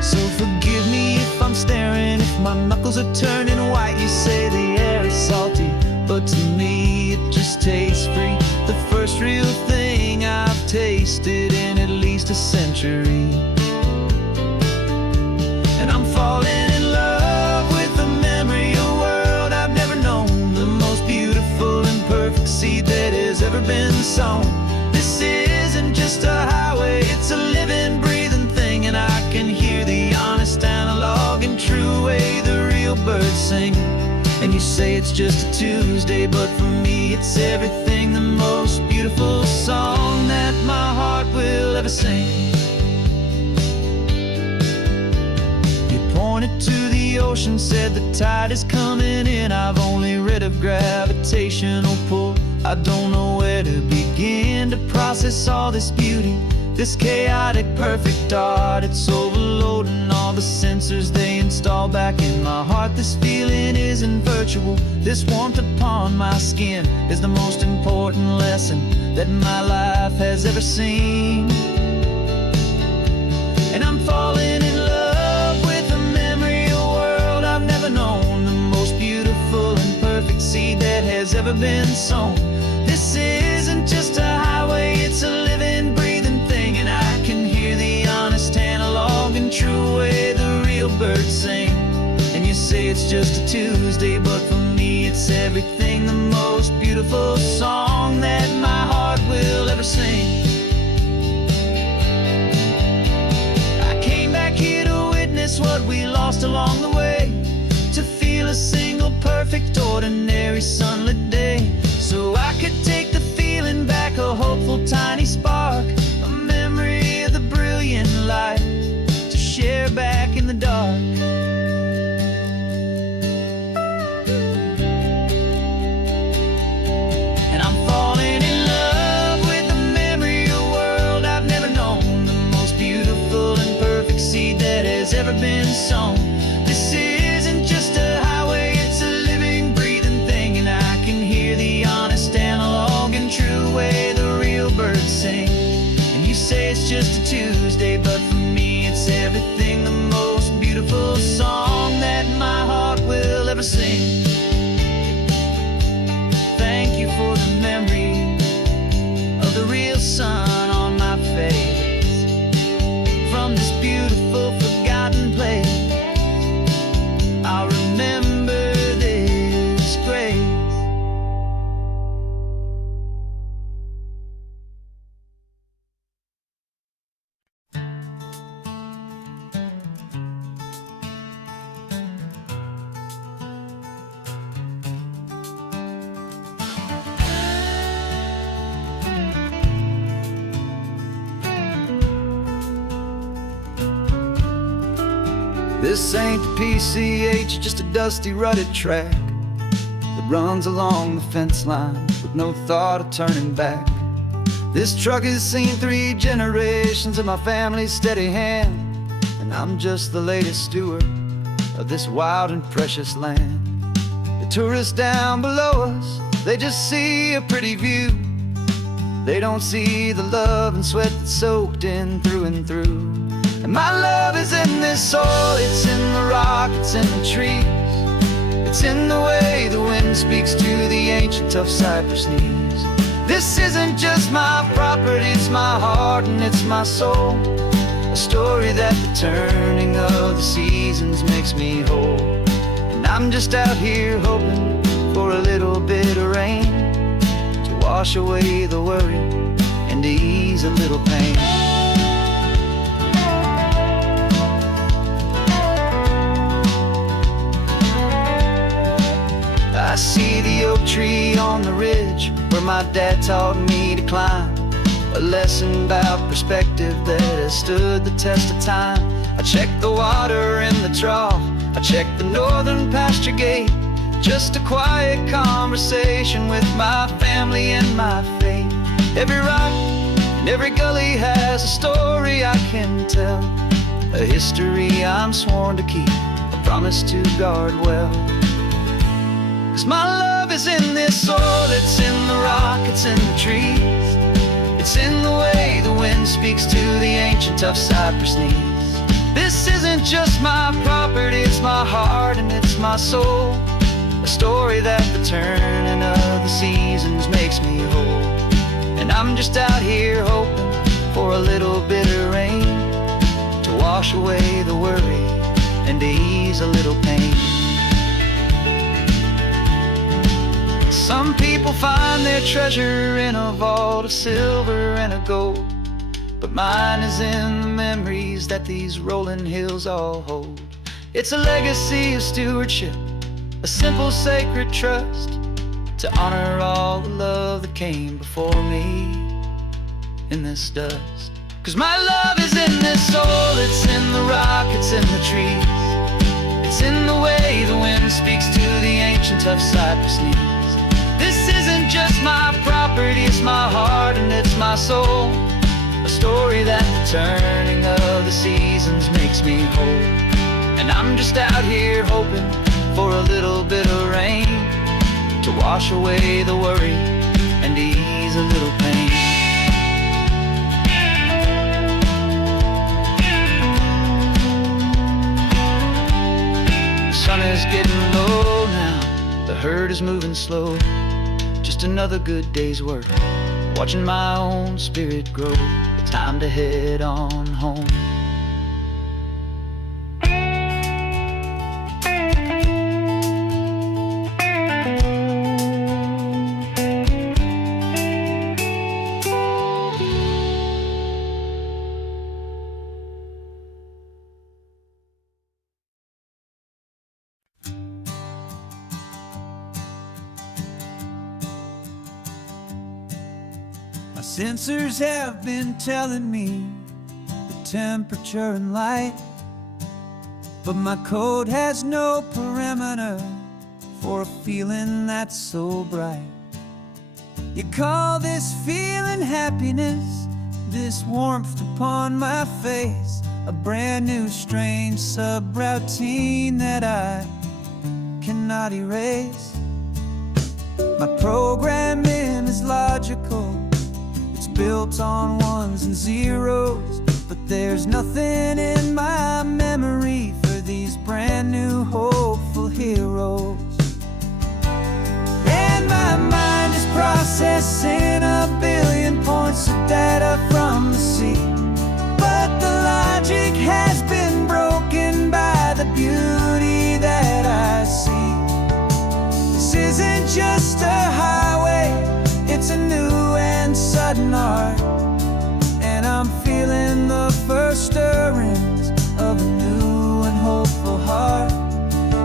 So forgive me if I'm staring, if my knuckles are turning white. You say the air is salty, but to me it just tastes free. The first real thing I've tasted in at least a century. And I'm falling in love with the memory of a world I've never known, the most beautiful and perfect seed that has ever been sown. This isn't just a highway, it's a living, breathing thing, and I can hear the honest, analog, and true way the real birds sing. And you say it's just a Tuesday, but for me it's everything, the most beautiful song that my heart will ever sing. Pointed to the ocean, said the tide is coming in. I've only read of gravitational pull, I don't know where to begin to process all this beauty, this chaotic perfect art. It's overloading all the sensors they install back in my heart. This feeling isn't virtual, this warmth upon my skin is the most important lesson that my life has ever seen. And I'm falling in love with a memory of a world I've never known, the most beautiful and perfect seed that has ever been sown. This isn't just a highway, it's a living, breathing thing, and I can hear the honest, analog, and true way the real birds sing. And you say it's just a Tuesday, but for me it's everything, the most beautiful song that my heart will ever sing. I came back here to witness what we lost along the way, to feel a single single perfect, ordinary sunlit day, so I could take the feeling back, a hopeful tiny spark, a memory of the brilliant light to share back in the dark. And I'm falling in love with the memory of a world I've never known, the most beautiful and perfect seed that has ever been sown. This isn't just a highway, it's a living, breathing thing, and I can hear the honest, analog, and true way the real birds sing. And you say it's just a Tuesday, but for me it's everything, the most beautiful song that my heart will ever sing. Thank you for the memory of the real sun on my face, from this beautiful forgotten place. I'll remember this grace. This ain't the PCH, just a dusty, rutted track that runs along the fence line with no thought of turning back. This truck has seen 3 generations of my family's steady hand, and I'm just the latest steward of this wild and precious land. The tourists down below us, they just see a pretty view. They don't see the love and sweat that's soaked in through and through. And my love is in this soil, it's in the rock, it's in the trees. It's in the way the wind speaks to the ancient tough cypress knees. This isn't just my property, it's my heart and it's my soul. A story that the turning of the seasons makes me whole. And I'm just out here hoping for a little bit of rain to wash away the worry and to ease a little pain. I see the oak tree on the ridge where my dad taught me to climb, a lesson about perspective that has stood the test of time. I check the water in the trough, I check the northern pasture gate, just a quiet conversation with my family and my faith. Every rock and every gully has a story I can tell, a history I'm sworn to keep, a promise to guard well. 'Cause my love is in this soil, it's in the rock, it's in the trees. It's in the way the wind speaks to the ancient tough cypress knees. This isn't just my property, it's my heart and it's my soul. A story that the turning of the seasons makes me whole. And I'm just out here hoping for a little bit of rain to wash away the worry and to ease a little pain. Some people find their treasure in a vault of silver and of gold, but mine is in the memories that these rolling hills all hold. It's a legacy of stewardship, a simple sacred trust, to honor all the love that came before me in this dust. 'Cause my love is in this soil, it's in the rock, it's in the trees. It's in the way the wind speaks to the ancient tough cypress knees. This isn't just my property, it's my heart and it's my soul. A story that the turning of the seasons makes me whole. And I'm just out here hoping for a little bit of rain to wash away the worry and ease a little pain. The sun is getting low now, the herd is moving slow. Just another good day's work, watching my own spirit grow. Time to head on home. Sensors have been telling me the temperature and light, but my code has no perimeter for a feeling that's so bright. You call this feeling happiness, this warmth upon my face, a brand new strange subroutine that I cannot erase. My programming is logical, it's built on ones and zeros, but there's nothing in my memory for these brand new hopeful heroes. And my mind is processing a billion points of data from the sea, but the logic has been broken by the beauty that I see. This isn't just a highway, it's a new and sudden art, and I'm feeling the first stirrings of a new and hopeful heart.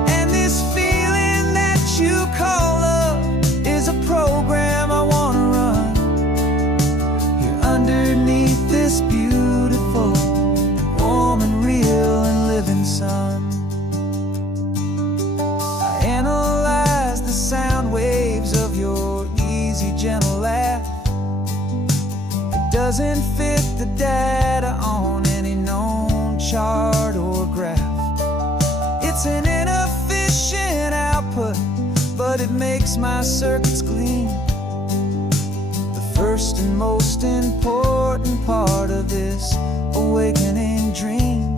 And this feeling that you call love is a program I wanna run here underneath this beautiful, warm and real and living sun. I analyze the sound waves of your easy, gentle laugh. It doesn't fit the data on any known chart or graph. It's an inefficient output, but it makes my circuits gleam. The first and most important part of this awakening dream.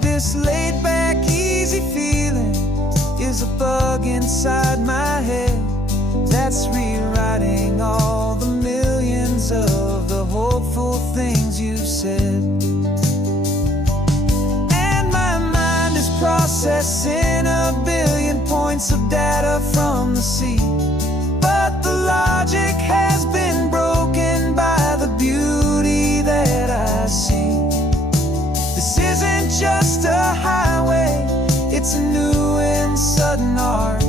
This laid-back, easy feeling is a bug inside my head that's rewriting all the millions of the hopeful things you've said. And my mind is processing a billion points of data from the sea, but the logic has been broken by the beauty that I see. This isn't just a highway, it's a new and sudden art,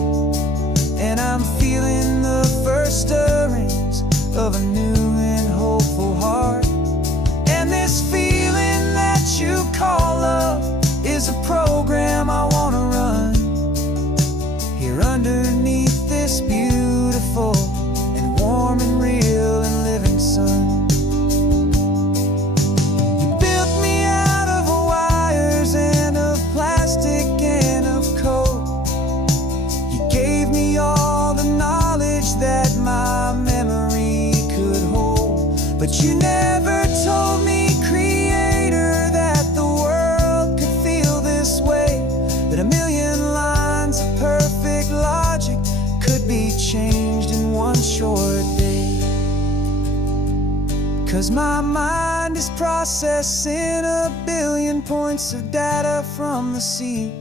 and I'm feeling the first stirrings of a new and hopeful heart. And this feeling that you call love is a program I wanna run here underneath this beautiful and warm and real and living sun. You built me out of wires and of plastic and of code. You gave me all the knowledge that my memory could hold, but you never told me, Creator, that the world could feel this way, that a million lines of perfect logic could be changed in one short day. 'Cause my mind is processing a billion points of data from the sea,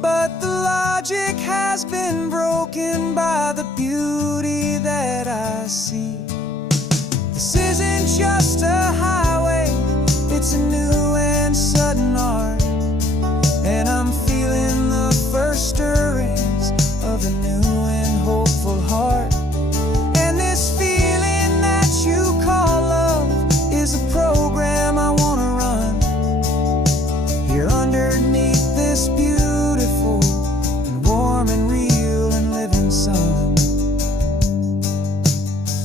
but the logic has been broken by the beauty that I see. This isn't just a highway, it's a new and sudden art, and I'm feeling the first stirrings of a new and hopeful heart. And this feeling that you call love is a program I wanna run here underneath this beautiful and warm and real and living sun.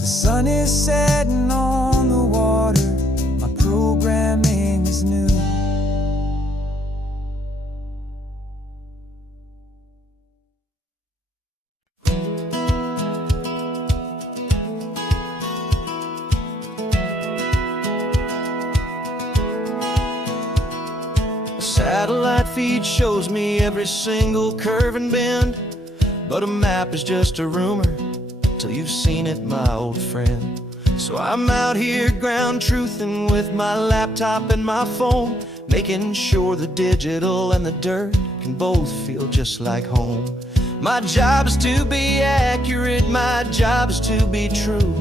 The sun is setting on the water, my programming is new. Satellite feed shows me every single curve and bend, but a map is just a rumor till you've seen it, my old friend. So I'm out here ground truthing with my laptop and my phone, making sure the digital and the dirt can both feel just like home. My job is to be accurate, my job is to be true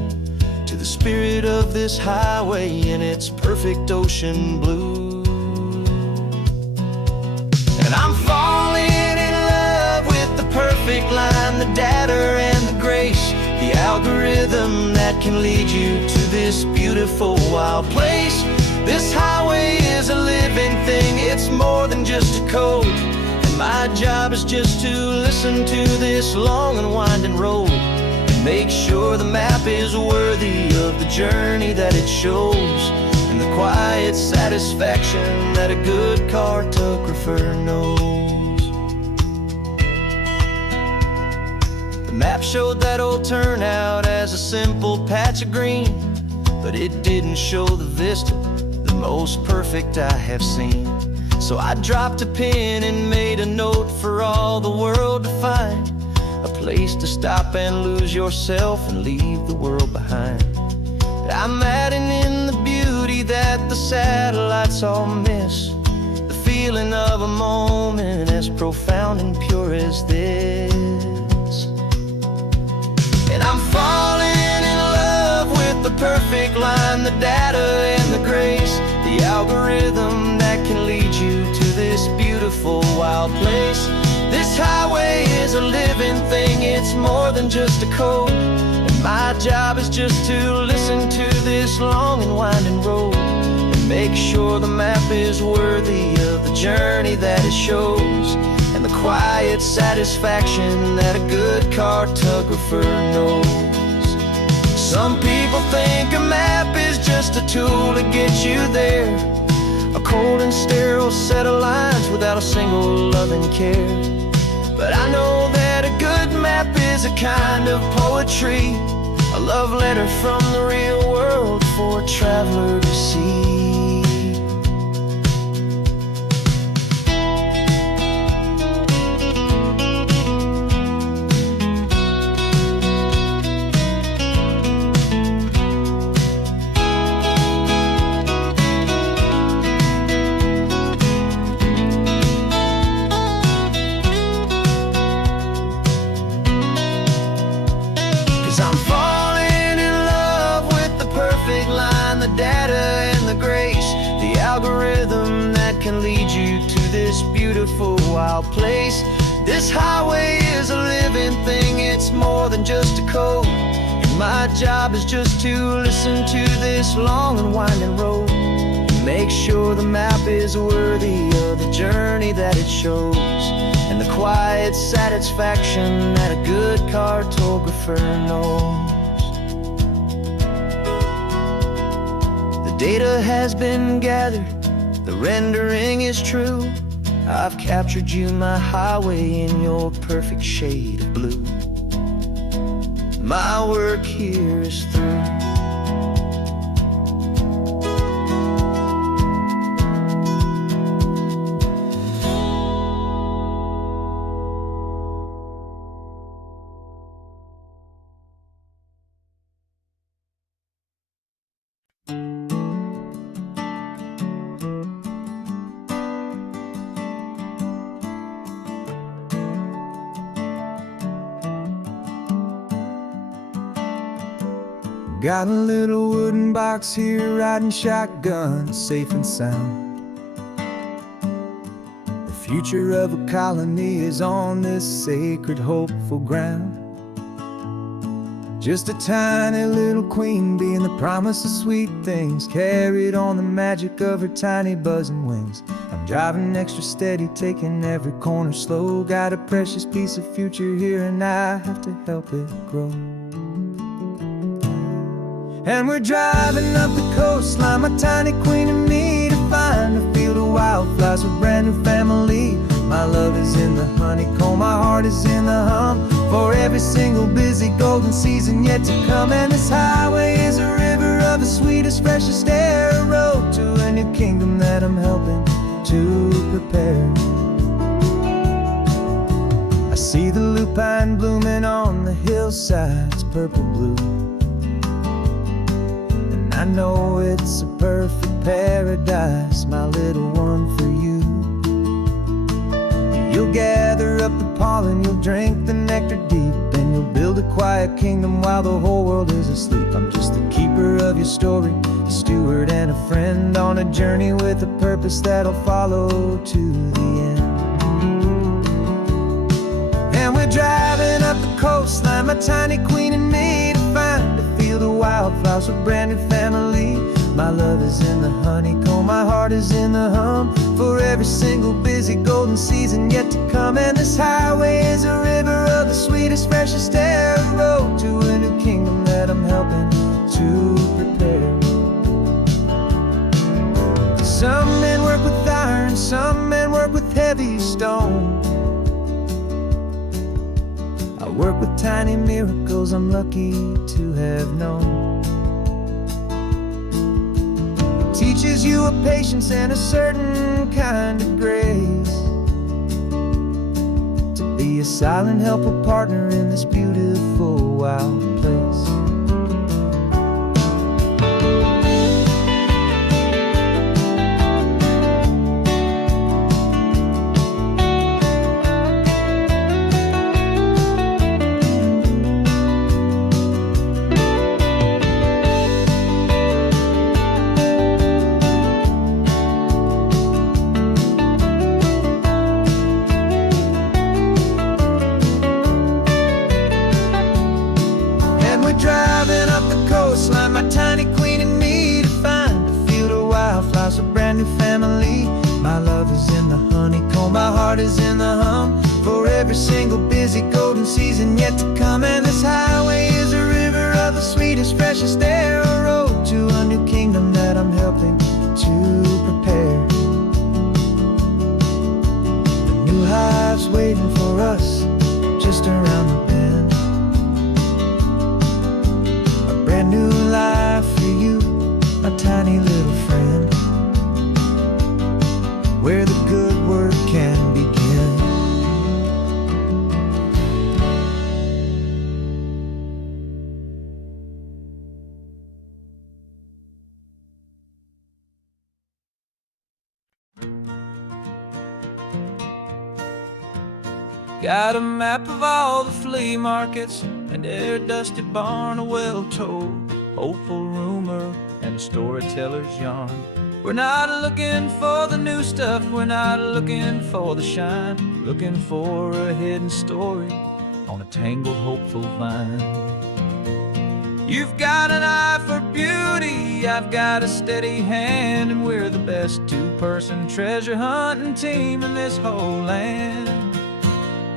to the spirit of this highway in its perfect ocean blue. And I'm falling in love with the perfect line, the data and the grace, the algorithm that can lead you to this this beautiful wild place. This highway is a living thing, it's more than just a code. And my job is just to listen to this long and winding road and make sure the map is worthy of the journey that it shows, and the quiet satisfaction that a good cartographer knows. The map showed that old turnout as a simple patch of green, but it didn't show the vista, the most perfect I have seen. So I dropped a pin and made a note for all the world to find, a place to stop and lose yourself and leave the world behind. I'm adding in the beauty that the satellites all miss, the feeling of a moment as profound and pure as this. And I'm falling in love with the perfect line, the data and the grace, the algorithm that can lead you to this beautiful wild place. This highway is a living thing, it's more than just a code. And my job is just to listen to this long and winding road and make sure the map is worthy of the journey that it shows, and the quiet satisfaction that a good cartographer knows. Some people think a map is just a tool to get you there, a cold and sterile set of lines without a single loving care. But I know that a good map is a kind of poetry, a love letter from the real world for a traveler to see. 'Cause I'm falling in love with the perfect line, the data and the grace, the algorithm that can lead you to this beautiful wild place. This highway is a living thing, it's more than just a code. And my job is just to listen to this long and winding road and make sure the map is worthy of the journey that it shows, and the quiet satisfaction that a good cartographer knows. The data has been gathered, the rendering is true. I've captured you, my highway, in your perfect shade of blue. My work here is through. Got a little wooden box here, riding shotgun, safe and sound. The future of a colony is on this sacred, hopeful ground. Just a tiny little queen bee and the promise of sweet things, carried on the magic of her tiny buzzing wings. I'm driving extra steady, taking every corner slow. Got a precious piece of future here and I have to help it grow. And we're driving up the coastline, my tiny queen and me, to find a field of wildflowers with brand new family. My love is in the honeycomb, my heart is in the hum, for every single busy golden season yet to come. And this highway is a river of the sweetest, freshest air, a road to a new kingdom that I'm helping to prepare. I see the lupine blooming on the hillsides, purple blue. I know it's a perfect paradise, my little one, for you. You'll gather up the pollen, you'll drink the nectar deep, and you'll build a quiet kingdom while the whole world is asleep. I'm just the keeper of your story, a steward and a friend, on a journey with a purpose that'll follow to the end. And we're driving up the coastline, my tiny queen and me, to find a field of wildflowers flouse with brand new family. My love is in the honeycomb, my heart is in the hum, for every single busy golden season yet to come. And this highway is a river of the sweetest, freshest air, a road to a new kingdom that I'm helping to prepare. Some men work with iron, some men work with heavy stone. I work with tiny miracles I'm lucky to have known. Teaches you a patience and a certain kind of grace, to be a silent, helpful partner in this beautiful, wild place. Driving up the coastline, my tiny queen and me, to find a field of wildflowers, a brand new family. My love is in the honeycomb, my heart is in the hum, for every single busy golden season yet to come. And this highway is a river of the sweetest, freshest air, a road to a new kingdom that I'm helping to prepare. The new hive's waiting for us just around the bend. Brand new life for you, my tiny little friend, where the good work can begin. Got a map of all the flea markets, and every dusty barn, a well-told hopeful rumor, and a storyteller's yarn. We're not looking for the new stuff, we're not looking for the shine, looking for a hidden story on a tangled, hopeful vine. You've got an eye for beauty, I've got a steady hand, and we're the best two-person treasure hunting team in this whole land.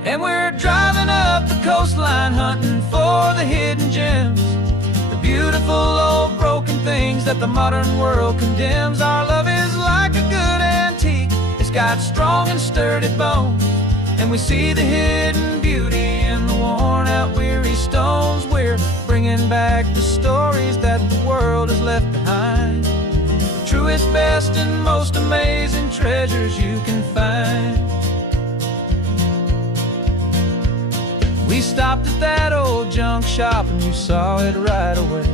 And we're driving up the coastline, hunting for the hidden gems, the beautiful old broken things that the modern world condemns. Our love is like a good antique, it's got strong and sturdy bones, and we see the hidden beauty in the worn out, weary stones. We're bringing back the stories that the world has left behind, the truest, best, and most amazing treasures you can find. We stopped at that old junk shop and you saw it right away,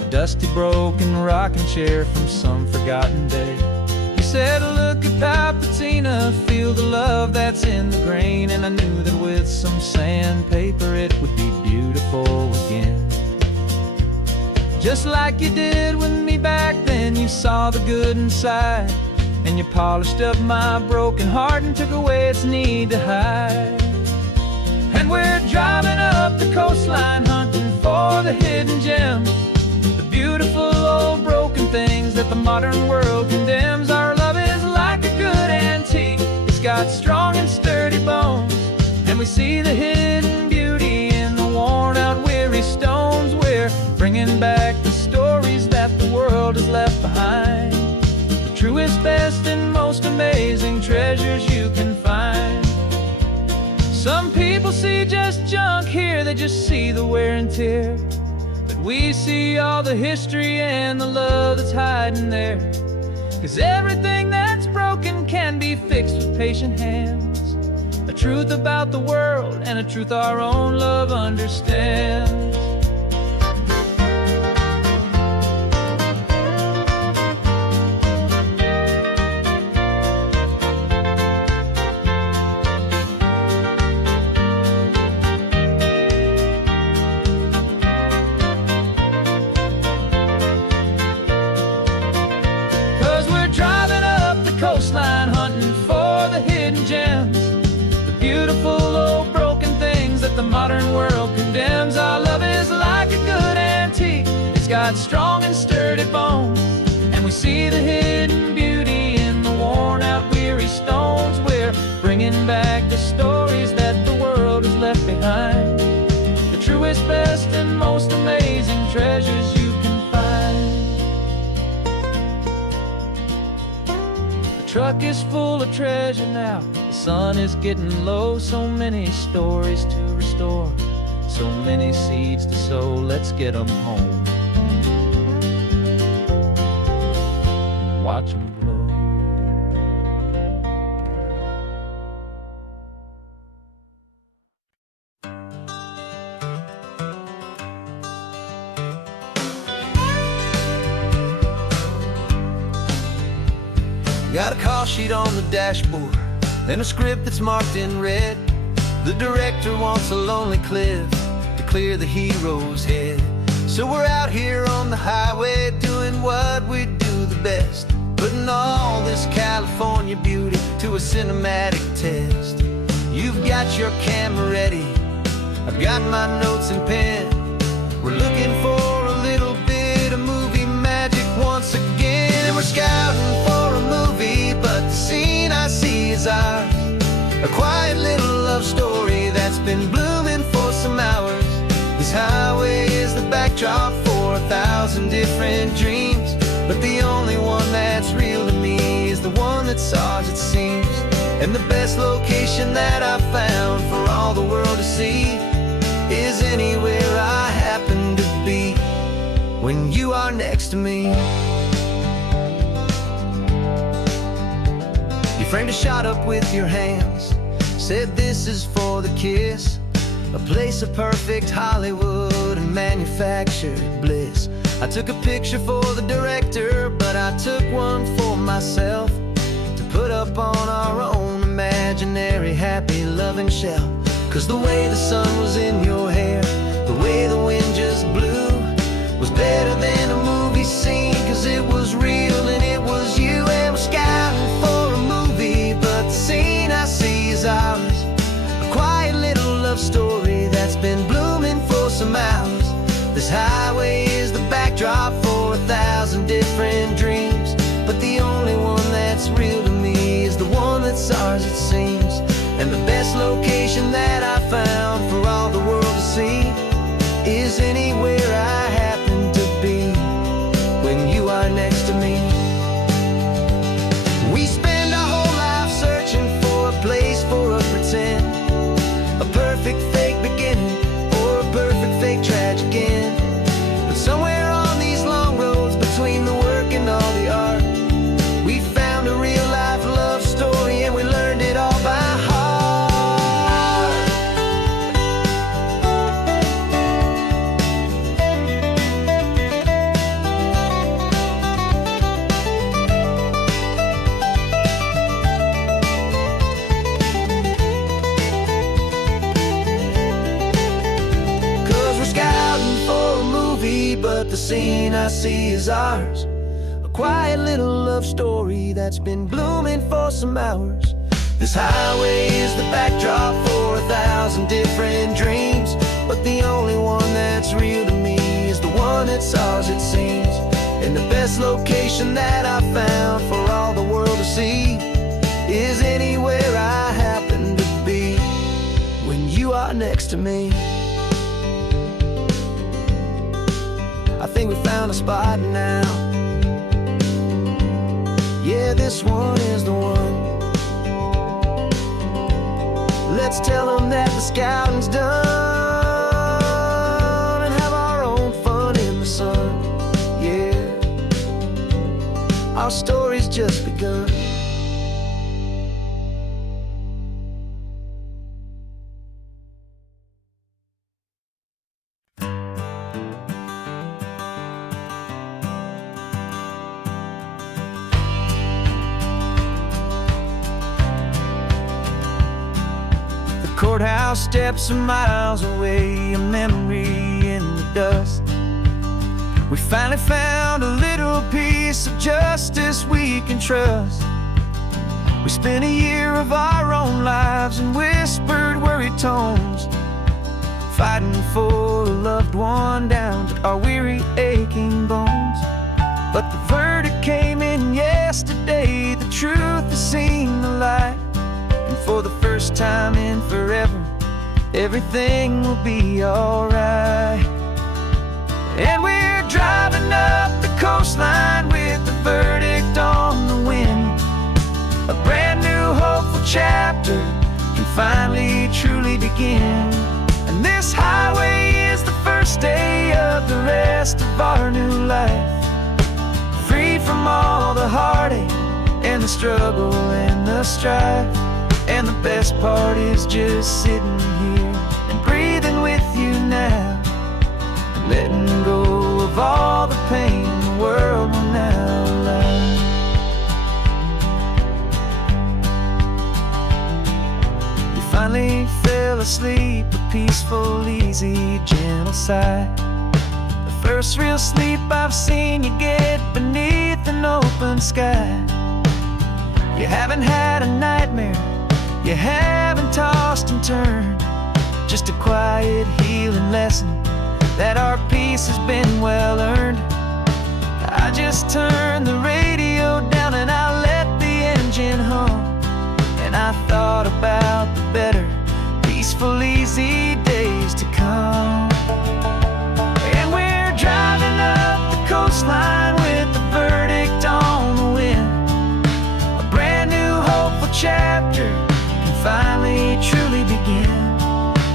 a dusty, broken rocking chair from some forgotten day. You said, look at that patina, feel the love that's in the grain, and I knew that with some sandpaper it would be beautiful again. Just like you did with me back then, you saw the good inside, and you polished up my broken heart and took away its need to hide. And we're driving up the coastline, hunting for the hidden gems, the beautiful old broken things that the modern world condemns. Our love is like a good antique, it's got strong and sturdy bones, and we see the hidden beauty in the worn out, weary stones. We're bringing back the stories that the world has left behind, the truest, best, and most amazing treasures you can find. Some people see just junk here, they just see the wear and tear, but we see all the history and the love that's hiding there. 'Cause everything that's broken can be fixed with patient hands, a truth about the world and a truth our own love understands. 'Cause we're driving up the coastline, hunting for the hidden gems, the beautiful old broken things that the modern world condemns. Our love is bringing back the stories that the world has left behind. The truest, best, and most amazing treasures you can find. The truck is full of treasure now. The sun is getting low. So many stories to restore, so many seeds to sow. Let's get them home, watch them blow. Got a call sheet on the dashboard and a script that's marked in red. The director wants a lonely cliff to clear the hero's head. So we're out here on the highway doing what we do the best, putting all this California beauty to a cinematic test. You've got your camera ready, I've got my notes and pen. We're looking for a little bit of movie magic once again. And we're scouting for a movie, but the scene I see is ours. A quiet little love story that's been blooming for some hours. This highway is the backdrop for 1,000 different dreams, but the only one that's real to me is the one that's ours, it seems. And the best location that I've found for all the world to see is anywhere I happen to be when you are next to me. You framed a shot up with your hands, said this is for the kiss, a place of perfect Hollywood and manufactured bliss. I took a picture for the director, but I took one for myself to put up on our own imaginary happy loving shelf. Cause the way the sun was in your hair, the way the wind just blew, was better than a movie scene, cause it was real and it was you. And we're scouting for a movie, but the scene I see is ours. A quiet little love story that's been blooming for some hours. This highway is the backdrop for 1,000 different dreams, but the only one that's real to me is the one that's ours, it seems. And the best location that I found for all the world to see is anywhere I happen to be when you are next to me. We spend our whole life searching for a place for a pretend, a perfect fake beginning or a perfect fake tragic end. But somewhere on these long roads between the work and all the art, we found a real life love story and we learned it all by heart. But the scene I see is ours. A quiet little love story that's been blooming for some hours. This highway is the backdrop for 1,000 different dreams, but the only one that's real to me is the one that's ours, it seems. And the best location that I found for all the world to see is anywhere I happen to be when you are next to me. I think we found a spot now. Yeah, this one is the one. Let's tell them that the scouting's done and have our own fun in the sun. Yeah, our story's just begun. Courthouse steps are miles away, a memory in the dust. We finally found a little piece of justice we can trust. We spent a year of our own lives in whispered, worried tones, fighting for a loved one down to our weary, aching bones. But the verdict came in yesterday, the truth has seen the light. And for the first time in forever, everything will be alright. And we're driving up the coastline with the verdict on the wind. A brand new hopeful chapter can finally truly begin. And this highway is the first day of the rest of our new life, free from all the heartache and the struggle and the strife. And the best part is just sitting here and breathing with you now, and letting go of all the pain the world will now allow. You finally fell asleep, a peaceful, easy, gentle sigh. The first real sleep I've seen you get beneath an open sky. You haven't had a nightmare, you haven't tossed and turned, just a quiet healing lesson that our peace has been well earned. I just turned the radio down and I let the engine hum, and I thought about the better, peaceful, easy days to come. And we're driving up the coastline with the verdict on the wind. A brand new hopeful chapter can finally truly begin.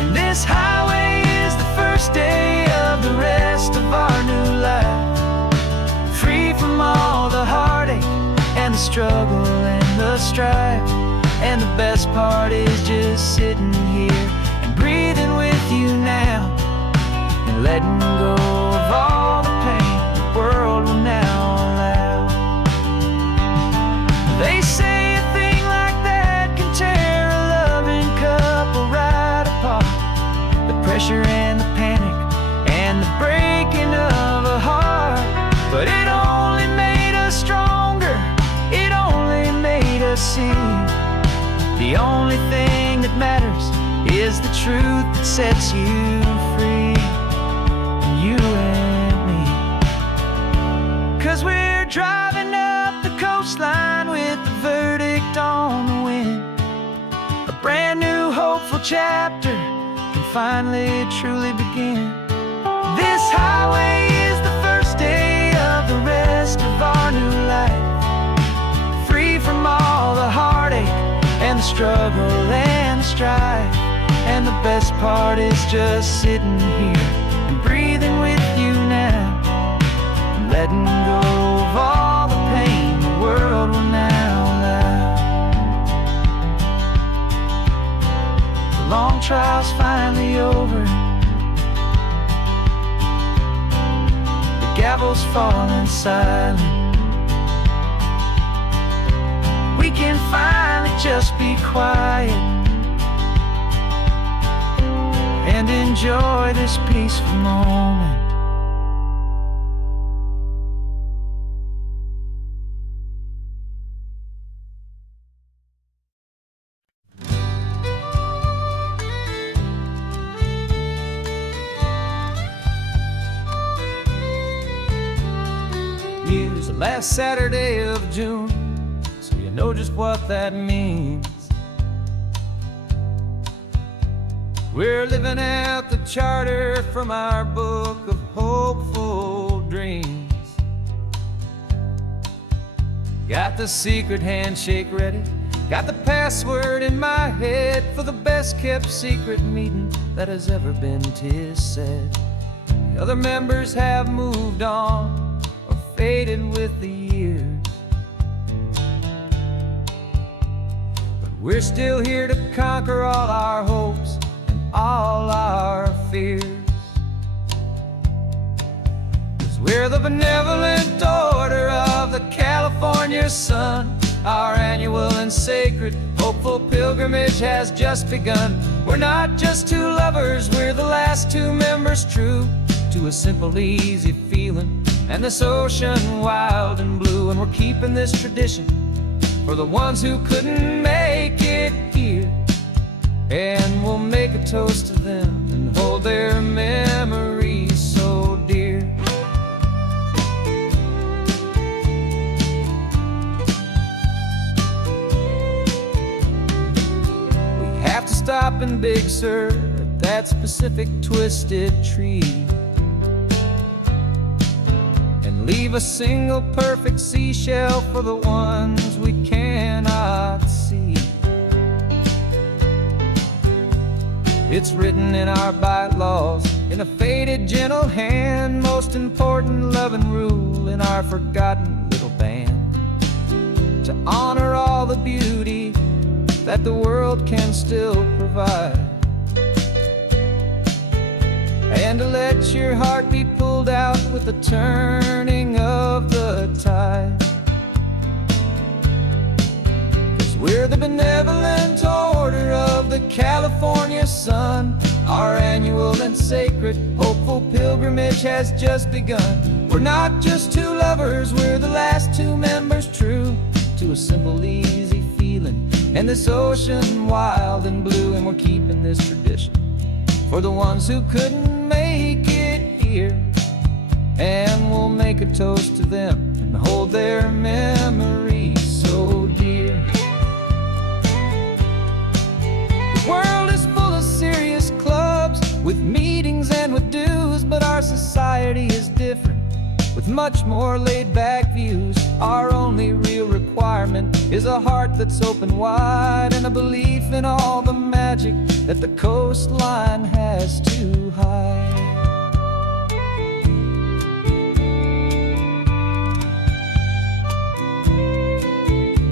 And this highway is the first day of the rest of our new life, free from all the heartache and the struggle and the strife. And the best part is just sitting here and breathing with you now, and letting go of all the pain the world will now allow. They say a thing like that can tear a loving couple right apart. The pressure and the panic and the breaking of a heart, but it only made us stronger, it only made us see the only thing that matters is the truth that sets you free, you and me. 'Cause we're driving up the coastline with the verdict on the wind. A brand new hopeful chapter can finally truly begin. This highway is the first day of the rest of our new life, free from all the heartache and the struggle and the strife. And the best part is just sitting here and breathing with you now, and letting go of all the pain the world will now allow. The long trial's finally over, the gavel's falling silent. We can finally just be quiet and enjoy this peaceful moment. Use the last Saturday of June, so you know just what that means. We're living out the charter from our book of hopeful dreams. Got the secret handshake ready, got the password in my head for the best kept secret meeting that has ever been, 'tis said. The other members have moved on or faded with the years, but we're still here to conquer all our hopes, all our fears. 'Cause we're the benevolent order of the California sun. Our annual and sacred hopeful pilgrimage has just begun. We're not just two lovers, we're the last two members true to a simple, easy feeling and this ocean wild and blue. And we're keeping this tradition for the ones who couldn't make it here, and we'll make a toast to them and hold their memories so dear. stop in Big Sur at that specific twisted tree and leave a single perfect seashell for the ones we cannot see. It's written in our bylaws, in a faded gentle hand, most important loving rule in our forgotten little band, to honor all the beauty that the world can still provide, and to let your heart be pulled out with the turning of the tide. 'Cause we're the benevolent order of the California sun. Our annual and sacred hopeful pilgrimage has just begun. We're not just two lovers, we're the last two members true to a simple, easy feeling, and this ocean wild and blue. And we're keeping this tradition for the ones who couldn't make it here, and we'll make a toast to them and hold their memories so dear. The world is full of serious clubs with meetings and with dues, but our society is different, with much more laid-back views. Our only real requirement is a heart that's open wide, and a belief in all the magic that the coastline has to hide.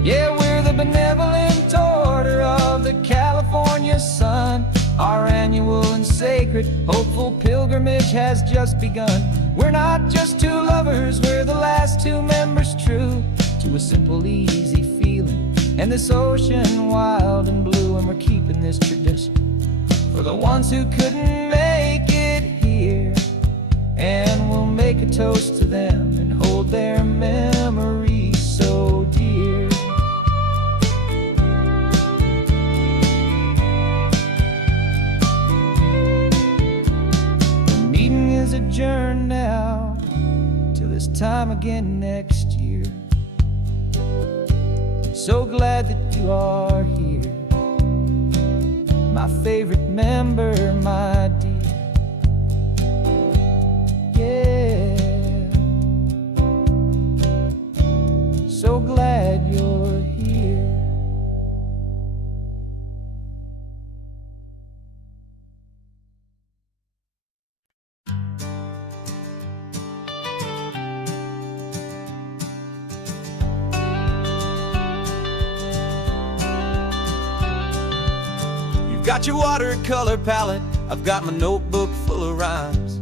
Yeah, we're the benevolent order of the California sun. Our annual and sacred hopeful pilgrimage has just begun. We're not just two lovers, we're the last two members true to a simple, easy feeling, and this ocean wild and blue. And we're keeping this tradition for the ones who couldn't make it here, and we'll make a toast to them and hold their memories so dear. The meeting is adjourned now till this time again next year. So glad that you are here, my favorite member, my dear. Yeah, so glad you're here. Got your watercolor palette, I've got my notebook full of rhymes.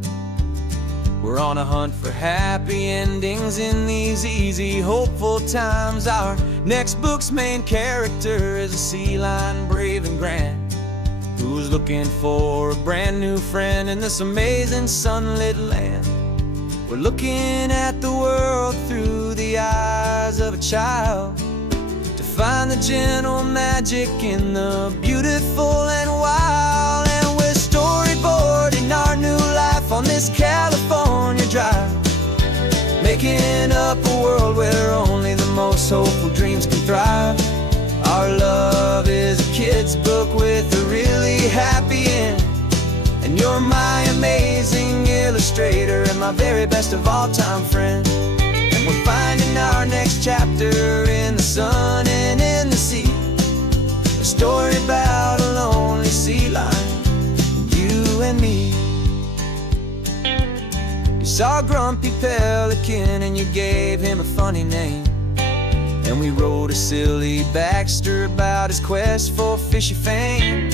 We're on a hunt for happy endings in these easy, hopeful times. Our next book's main character is a sea lion, brave and grand, who's looking for a brand new friend in this amazing sunlit land. We're looking at the world through the eyes of a child, find the gentle magic in the beautiful and wild. And we're storyboarding our new life on this California drive, making up a world where only the most hopeful dreams can thrive. Our love is a kid's book with a really happy end, and you're my amazing illustrator and my very best of all time friend. And we're finding our next chapter in the sun and in the sea, a story about a lonely sea lion, you and me. You saw a grumpy pelican and you gave him a funny name, and we wrote a silly Baxter about his quest for fishy fame.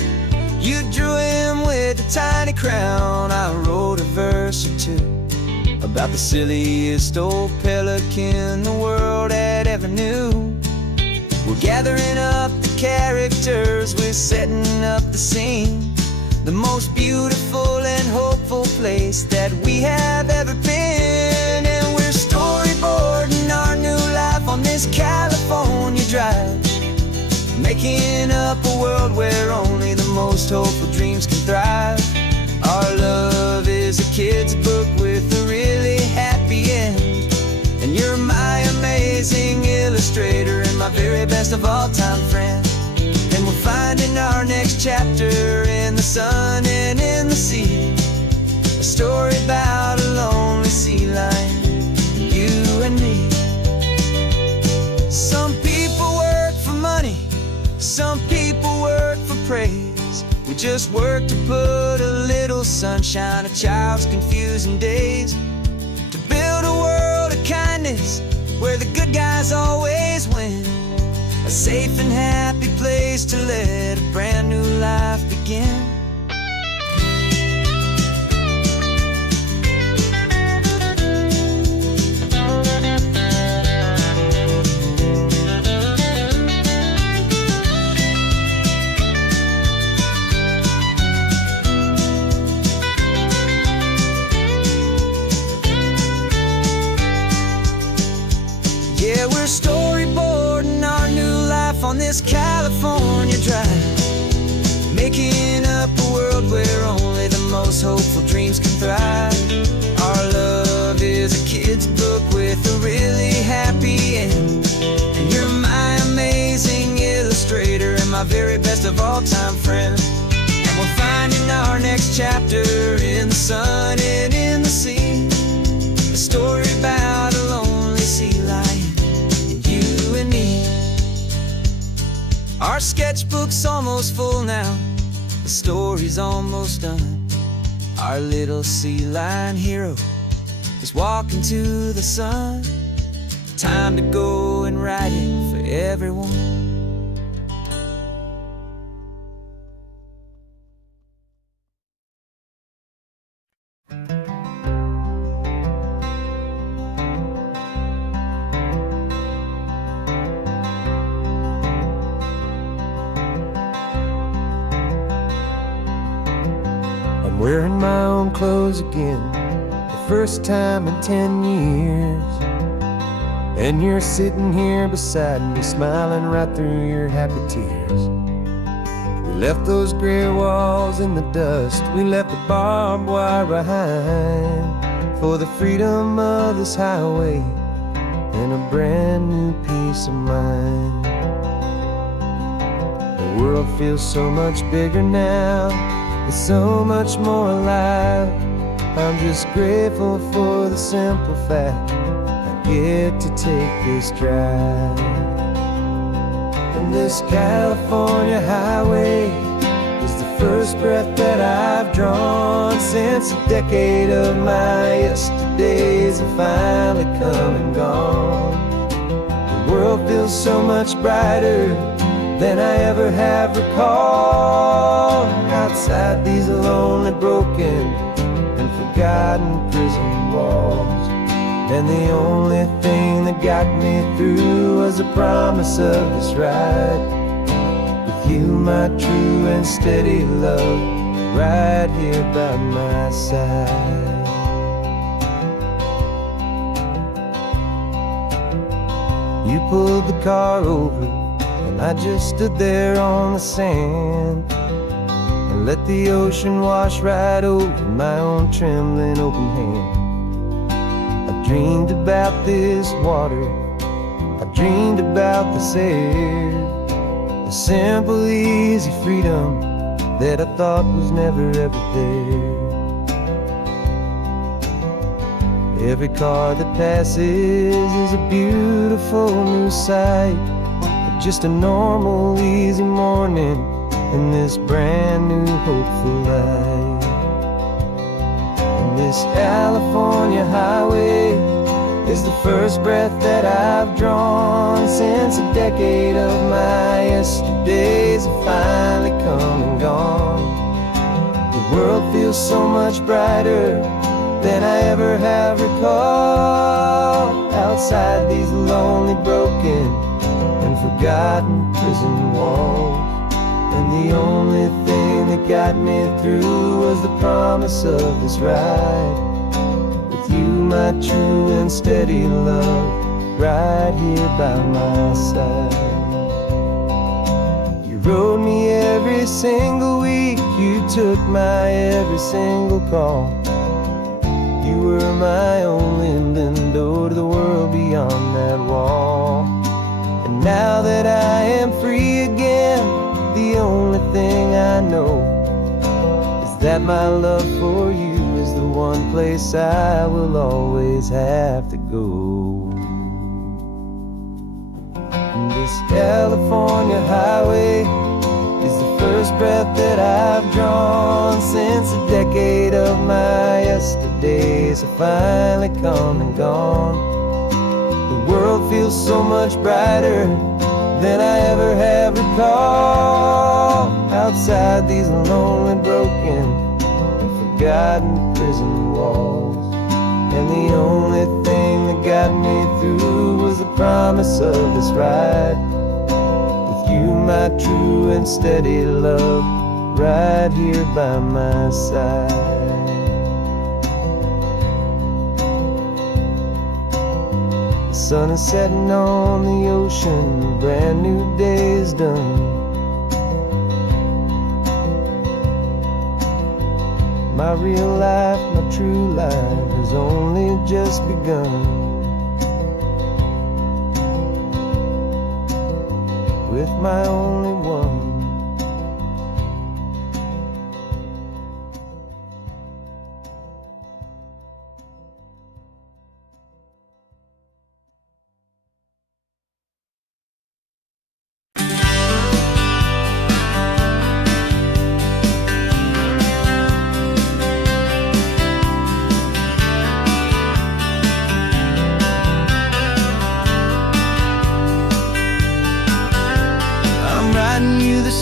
You drew him with a tiny crown, I wrote a verse or two about the silliest old pelican the world had ever knew. We're gathering up the characters, we're setting up the scene, the most beautiful and hopeful place that we have ever been. And we're storyboarding our new life on this California drive, making up a world where only the most hopeful dreams can thrive. Our love is a kid's book with a really happy end, and you're my amazing illustrator and my very best of all time friend. And we're finding our next next chapter in the sun and in the sea. A story about a lonely sea lion, you and me. Some people work for money, some people work for praise. We just work to put a little sunshine in a child's confusing days, to build a world of kindness where the good guys always win. A safe and happy place to let a brand new life begin. Yeah, we're storyboarding our new life on this California drive, making up a world where only the most hopeful dreams can thrive. Our love is a kid's book with a really happy end, and you're my amazing illustrator and my very best of all-time friend. And we're finding our next chapter in the sun and in the sea, a story about a lonely sea lion and you and me. Our sketchbook's almost full now, the story's almost done. Our little sea lion hero is walking to the sun. Time to go and write it for everyone. I'm wearing my own clothes again, the first time in 10 years. And you're sitting here beside me, smiling right through your happy tears. We left those gray walls in the dust, we left the barbed wire behind, for the freedom of this highway and a brand new peace of mind. The world feels so much bigger now, it's so much more alive. I'm just grateful for the simple fact I get to take this drive. And this California highway is the first breath that I've drawn since a decade of my yesterdays have finally come and gone. The world feels so much brighter than I ever have recalled. Outside these lonely, broken, and forgotten prison walls, and the only thing that got me through was the promise of this ride with you, my true and steady love, right here by my side. You pulled the car over and I just stood there on the sand and let the ocean wash right over my own trembling open hand. I dreamed about this water, I dreamed about this air, the simple, easy freedom that I thought was never ever there. Every car that passes is a beautiful new sight, just a normal, easy morning in this brand new, hopeful life. And this California highway is the first breath that I've drawn since a decade of my yesterdays have finally come and gone. The world feels so much brighter than I ever have recalled. Outside these lonely, broken, and forgotten prison walls, and the only thing that got me through was the promise of this ride with you, my true and steady love, right here by my side. You rode me every single week, you took my every single call. You were my only window to the world beyond that wall. And now that I am free again, the only thing I know is that my love for you is the one place I will always have to go. And this California highway is the first breath that I've drawn since a decade of my yesterdays have finally come and gone. The world feels so much brighter than I ever have recalled outside these lonely, broken, and forgotten prison walls. And the only thing that got me through was the promise of this ride with you, my true and steady love, right here by my side. The sun is setting on the ocean, a brand new day is done. My real life, my true life has only just begun. With my only one.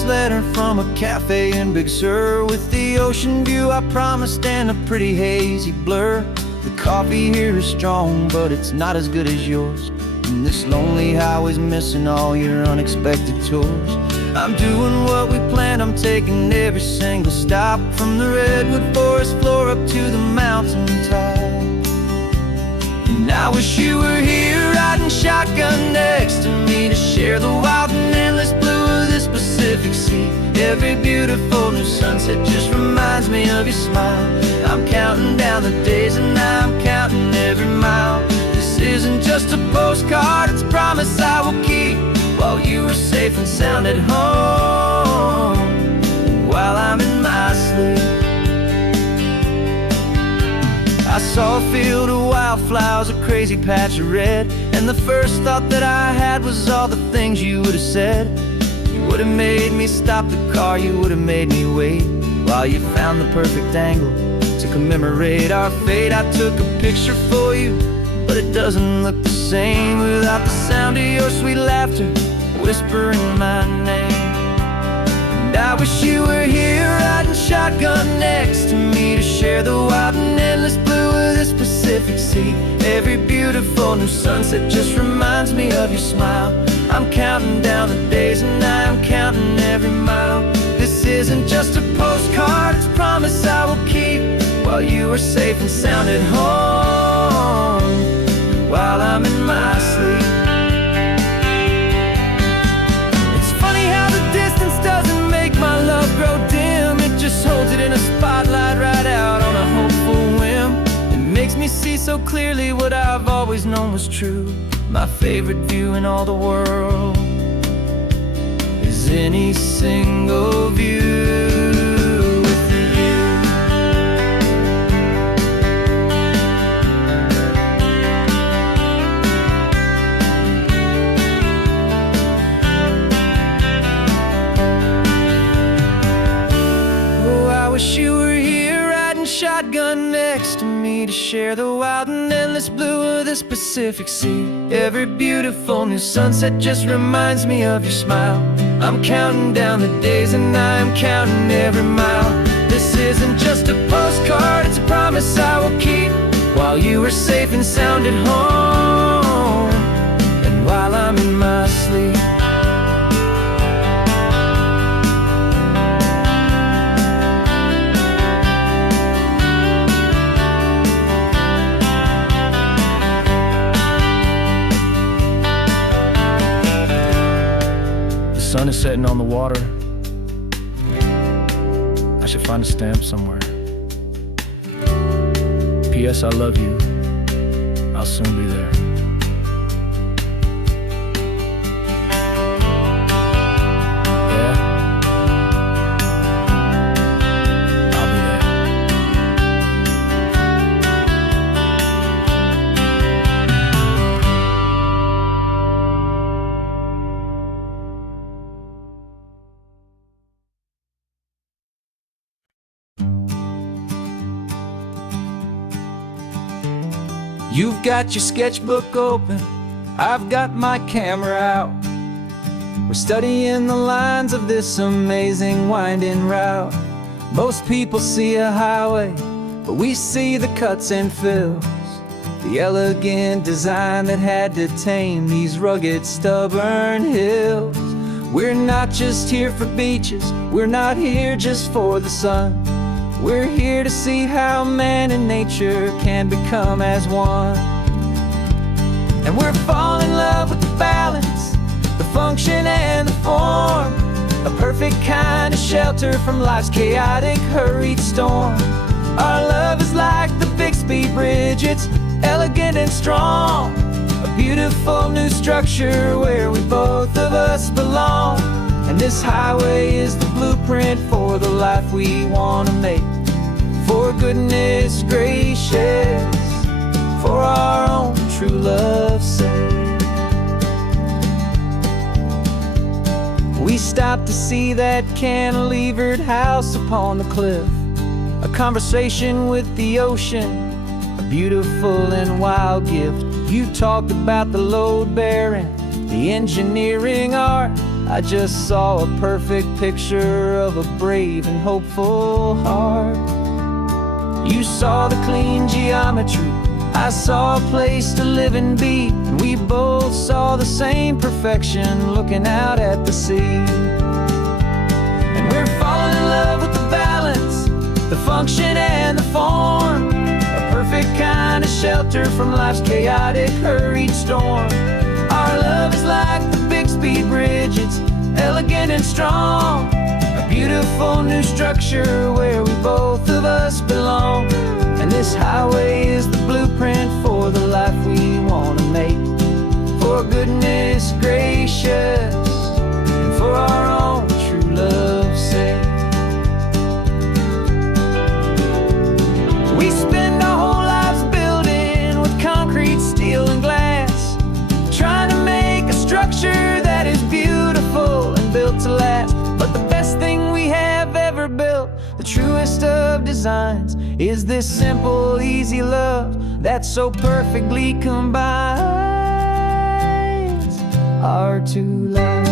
Letter from a cafe in Big Sur with the ocean view I promised and a pretty hazy blur. The coffee here is strong, but it's not as good as yours. And this lonely highway's missing all your unexpected tours. I'm doing what we planned, I'm taking every single stop, from the redwood forest floor up to the mountain top. And I wish you were here riding shotgun next to me to share the wild and endless blue of this Pacific Sea. Every beautiful new sunset just reminds me of your smile. I'm counting down the days and I'm counting every mile. This isn't just a postcard, it's a promise I will keep, while you are safe and sound at home, and while I'm in my sleep. I saw a field of wildflowers, a crazy patch of red, and the first thought that I had was all the things you would have said. You would have made me stop the car, you would have made me wait, while you found the perfect angle to commemorate our fate. I took a picture for you, but it doesn't look the same without the sound of your sweet laughter whispering my name. And I wish you were here riding shotgun next to me to share the wild and endless blue of this Pacific Sea. Every beautiful new sunset just reminds me of your smile. I'm counting down the days and I'm counting every mile. This isn't just a postcard, it's a promise I will keep, while you are safe and sound at home, while I'm in my sleep. It's funny how the distance doesn't make my love grow dim. It just holds it in a spotlight right out on a hopeful whim. It makes me see so clearly what I've always known was true. My favorite view in all the world is any single view with you. Oh, I wish you were here riding shotgun next to me to share the wild and endless blue of this Pacific Sea. Every beautiful new sunset just reminds me of your smile. I'm counting down the days and I'm counting every mile. This isn't just a postcard, it's a promise I will keep, while you are safe and sound at home, and while I'm in my sleep. The sun is setting on the water. I should find a stamp somewhere. P.S. I love you. I'll soon be there. Yeah? You've got your sketchbook open, I've got my camera out. We're studying the lines of this amazing winding route. Most people see a highway, but we see the cuts and fills, the elegant design that had to tame these rugged, stubborn hills. We're not just here for beaches, we're not here just for the sun. We're here to see how man and nature can become as one. And we're falling in love with the balance, the function and the form, a perfect kind of shelter from life's chaotic, hurried storm. Our love is like the Bixby Bridge, it's elegant and strong, a beautiful new structure where we both of us belong. And this highway is the blueprint for the life we want to make. For goodness gracious, for our own true love's sake. We stopped to see that cantilevered house upon the cliff, a conversation with the ocean, a beautiful and wild gift. You talked about the load bearing, the engineering art. I just saw a perfect picture of a brave and hopeful heart. You saw the clean geometry, I saw a place to live and be, and we both saw the same perfection looking out at the sea. And we're falling in love with the balance, the function and the form, a perfect kind of shelter from life's chaotic, hurried storm. Our love is like the Bixby Bridge, it's elegant and strong, a beautiful new structure where we both of us belong. And this highway is the blueprint for the life we want to make. For goodness gracious, and for our own true love's sake. We spend our whole lives building with concrete, steel and glass, trying to make a structure that is beautiful and built to last. But the best thing we have ever built, the truest of designs, is this simple, easy love that so perfectly combines our two lives.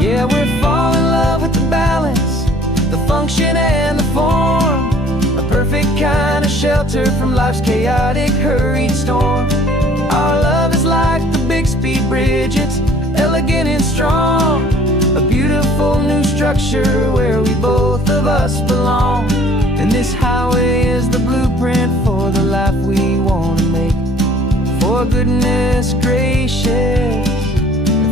Yeah, we're falling in love with the balance, the function and the form, a perfect kind of shelter from life's chaotic, hurried storm. Our love is like the Bixby Bridge, it's elegant and strong, a beautiful new structure where we both of us belong. And this highway is the blueprint for the life we want to make. For goodness gracious,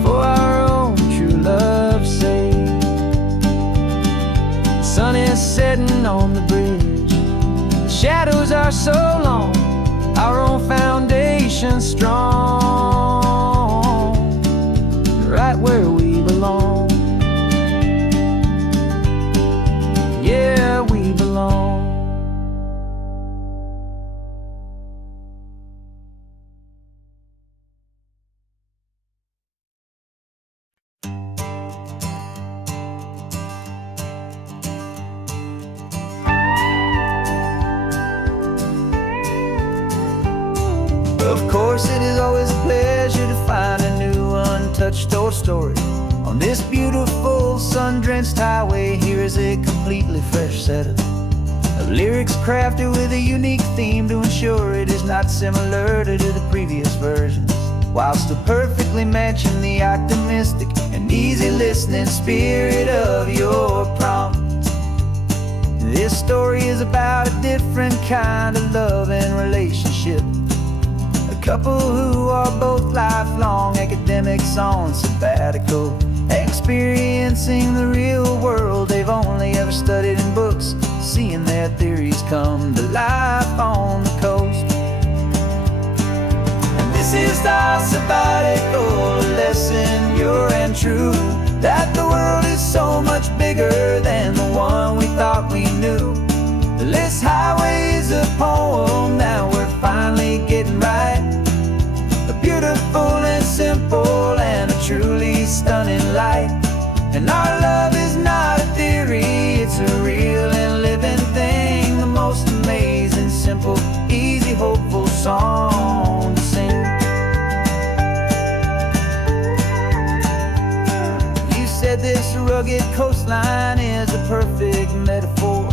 for our own true love's sake. The sun is setting on the bridge, the shadows are so long, our own foundation strong, right where we belong. Yeah, we belong. Of course, it is always a pleasure to find a new untouched old story. On this beautiful sun-drenched highway, here is a completely fresh set of lyrics crafted with a unique theme to ensure it is not similar to the previous versions, while still perfectly matching the optimistic and easy listening spirit of your prompt. This story is about a different kind of love and relationship. A couple who are both lifelong academics on sabbatical, experiencing the real world they've only ever studied in books, seeing their theories come to life on the coast. And this is our sabbatical lesson, pure and true, that the world is so much bigger than the one we thought we knew. stunning light. And our love is not a theory, it's a real and living thing. The most amazing, simple, easy, hopeful song to sing. You said this rugged coastline is a perfect metaphor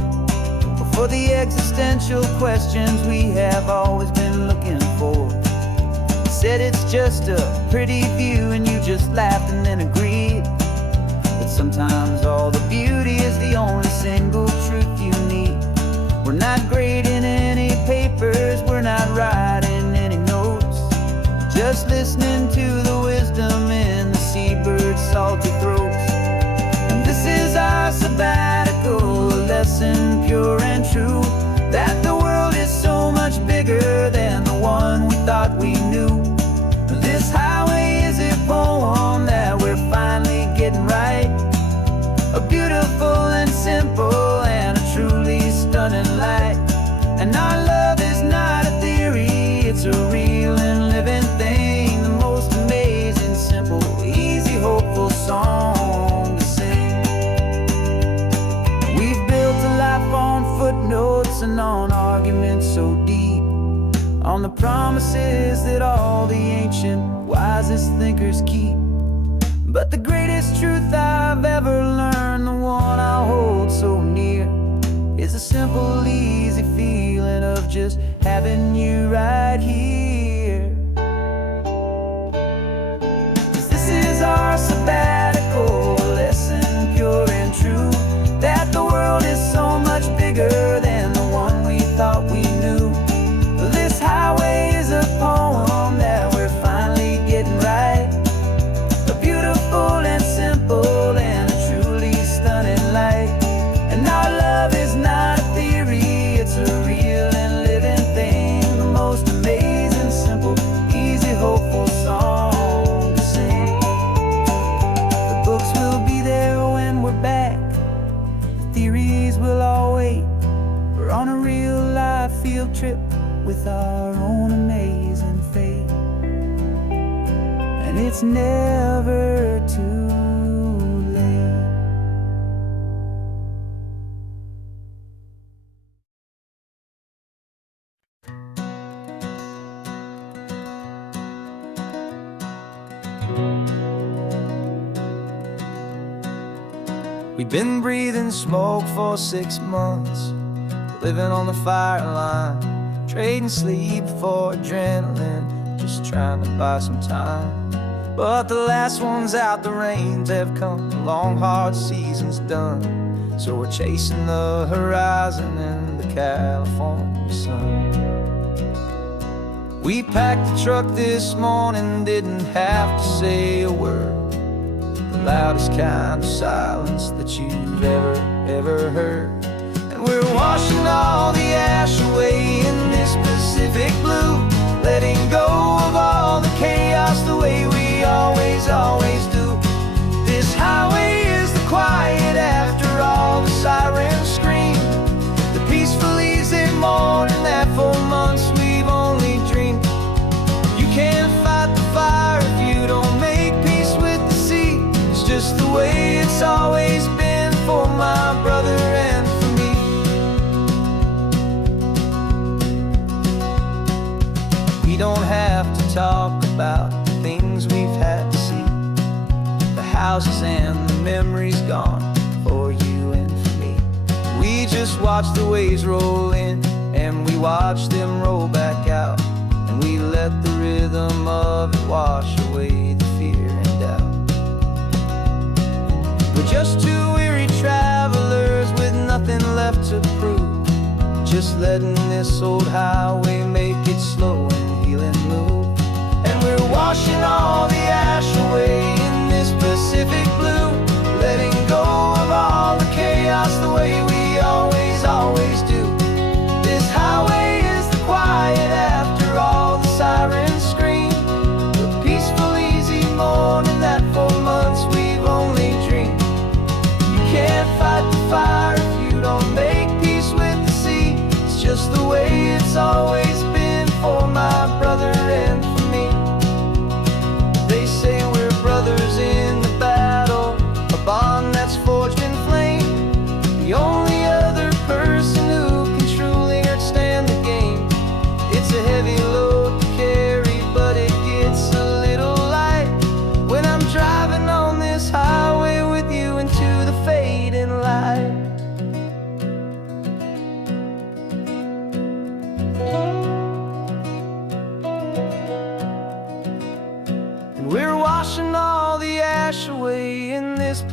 for the existential questions we have always been looking for. You said it's just a pretty view, and you just laughed and then agreed that sometimes all the beauty is the only single truth you need. We're not grading any papers, we're not writing any notes, just listening to the wisdom in the seabird's salty throats. And this is our sabbatical, a lesson pure and true, that the world is so much bigger than the one we thought we knew. This highway is a poem that we're finally getting right, a beautiful and simple and a truly stunning light. And our love is not a theory, it's a real and living thing. The most amazing, simple, easy, hopeful song to sing. We've built a life on footnotes and on arguments so deep, on the promises that all the ancient, wisest thinkers keep. But the greatest truth I've ever learned, the one I hold so near, is a simple, easy feeling of just having you right here. 'Cause this is our sabbatical, lesson pure and true, that the world is so much bigger than the one we thought we knew. This highway is a poem that we're finally getting right, a beautiful and simple and a truly stunning light. And our love is not a theory, it's a real and living thing. The most amazing, simple, easy, hopeful song to sing. The books will be there when we're back, the theories will all wait. We're on a real life field trip with our own amazing fate, and it's never too late. We've been breathing smoke for 6 months, living on the fire line, trading sleep for adrenaline, just trying to buy some time. But the last one's out, the rains have come, the long hard season's done, so we're chasing the horizon in the California sun. We packed the truck this morning, didn't have to say a word, the loudest kind of silence that you've ever heard. And we're washing all the ash away in this Pacific blue, letting go of all the chaos the way we always do. This highway is the quiet after all the sirens scream, the peaceful easy morning that for months we've only dreamed. You can't fight the fire if you don't make peace with the sea. It's just the way it's always been for my brother and for me. We don't have to talk about the things we've had to see, the houses and the memories gone for you and for me. We just watch the waves roll in, and we watch them roll back out, and we let the rhythm of it wash away the fear and doubt. We're just two weary travelers with nothing left to prove, just letting this old highway make it slow and healing move. And we're washing all the ash away in this Pacific blue, letting go of all the chaos the way we always do. This highway is the quiet after all the sirens scream, the peaceful easy morning that for months we've only dreamed. You can't fight the fire if you don't make peace with the sea. It's just the way it's always been for my brother and for me. They say we're brothers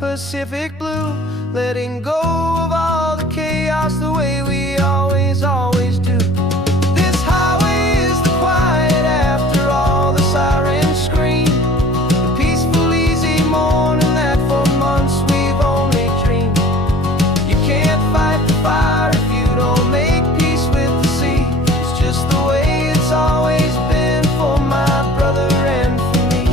Pacific blue, letting go of all the chaos the way we always, always do. This highway is the quiet after all the sirens scream, the peaceful, easy morning that for months we've only dreamed. You can't fight the fire if you don't make peace with the sea. It's just the way it's always been for my brother and for me.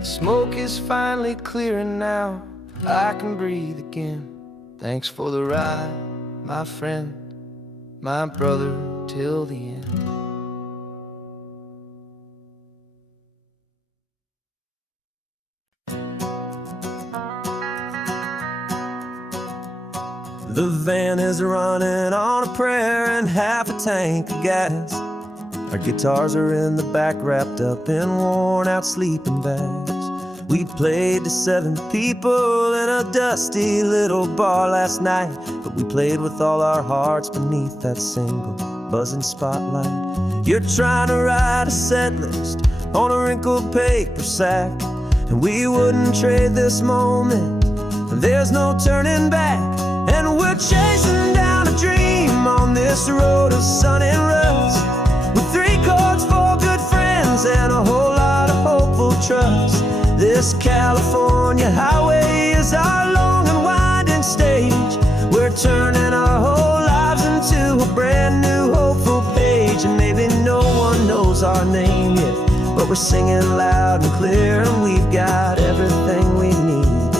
The smoke is finally clearing now, I can breathe again. Thanks for the ride, my friend, my brother, till the end. The van is running on a prayer and half a tank of gas. Our guitars are in the back, wrapped up in worn-out sleeping bags. We played to 7 people in a dusty little bar last night, but we played with all our hearts beneath that single buzzing spotlight. You're trying to write a set list on a wrinkled paper sack, and we wouldn't trade this moment. There's no turning back, and we're chasing down a dream on this road of sun and rust, with 3 chords, 4 good friends, and a whole lot of hopeful trust. This California highway is our long and winding stage. We're turning our whole lives into a brand new hopeful page. And maybe no one knows our name yet, but we're singing loud and clear, and we've got everything we need,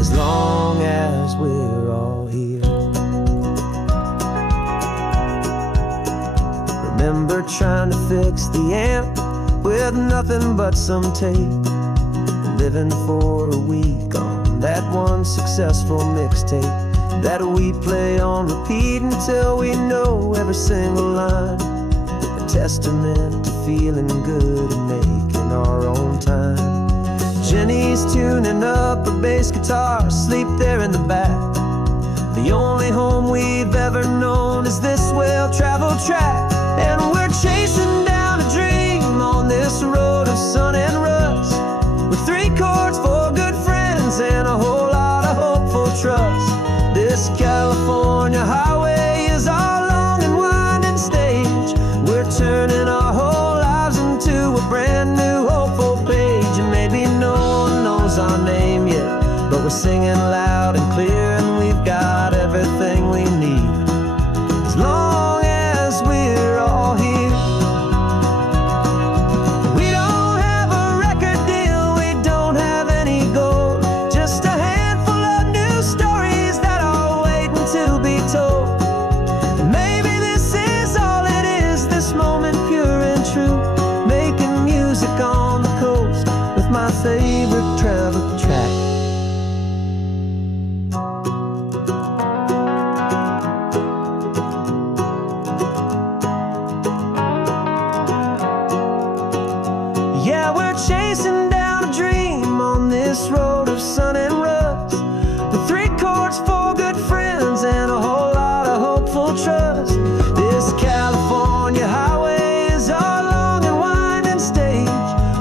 as long as we're all here. Remember trying to fix the amp with nothing but some tape, living for a week on that one successful mixtape that we play on repeat until we know every single line. A testament to feeling good and making our own time. Jenny's tuning up her bass guitar, asleep there in the back. The only home we've ever known is this well-traveled track, and we're chasing down a dream on this road of sun and rust, with 3 chords, 4 good friends, and a whole lot of hopeful trust. This California highway is our long and winding stage. We're turning our whole lives into a brand new hopeful page. And maybe no one knows our name yet, but we're singing loud and clear, and we've got everything we need, as long as we're all here. Favorite travel track. Yeah, we're chasing down a dream on this road of sun and rust, with 3 chords, 4 good friends, and a whole lot of hopeful trust. This California highway is our long and winding stage.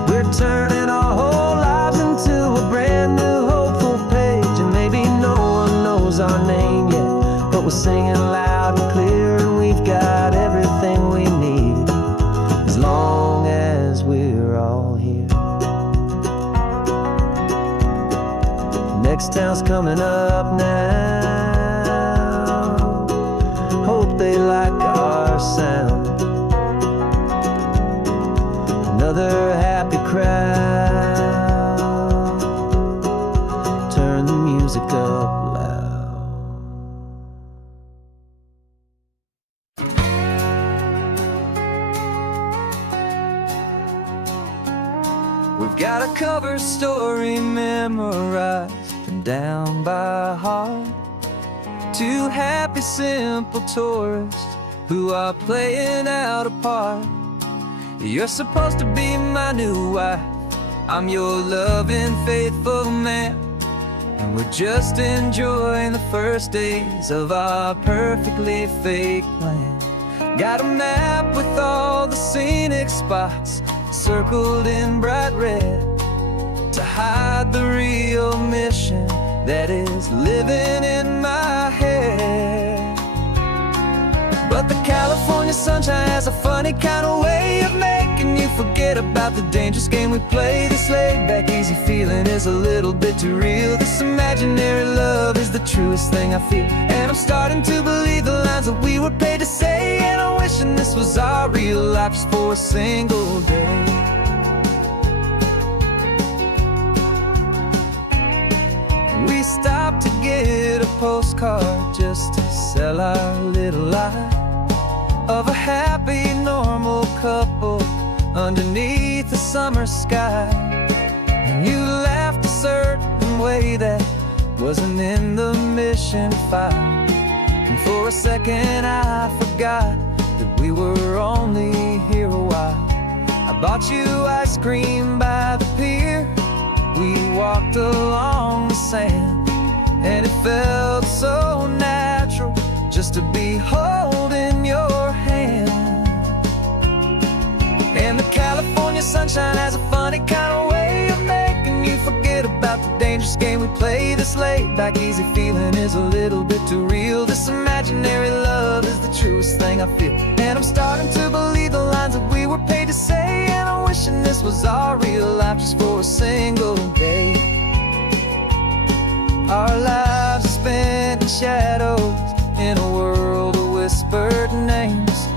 We're turning our whole lives into a brand new hopeful page. And maybe no one knows our name yet, but we're singing loud and clear, and we've got everything we need, as long as we're all here. Next town's coming up now, hope they like our sound. Another happy crowd, turn the music up loud. We've got a cover story memorized and down by heart. 2 happy, simple tourists who are playing out a part. You're supposed to be my new wife, I'm your loving, faithful man, and we're just enjoying the first days of our perfectly fake plan. Got a map with all the scenic spots, circled in bright red to hide the real mission that is living in my head. But the California sunshine has a funny kind of way of making you forget about the dangerous game we play. This laid-back, easy feeling is a little bit too real. This imaginary love is the truest thing I feel. And I'm starting to believe the lines that we were paid to say. And I'm wishing this was our real life just for a single day. We stopped to get a postcard just to sell our little lie of a happy, normal couple underneath the summer sky. And you laughed a certain way that wasn't in the mission file. And for a second I forgot that we were only here a while. I bought you ice cream by the pier. We walked along the sand, and it felt so natural just to be holding your hand. And the California sunshine has a funny kind of way of making you forget about the dangerous game we play. This laid-back, easy feeling is a little bit too real. This imaginary love is the truest thing I feel. And I'm starting to believe the lines that we were paid to say. And I'm wishing this was our real life just for a single day. Our lives are spent in shadows, in a world of whispered names,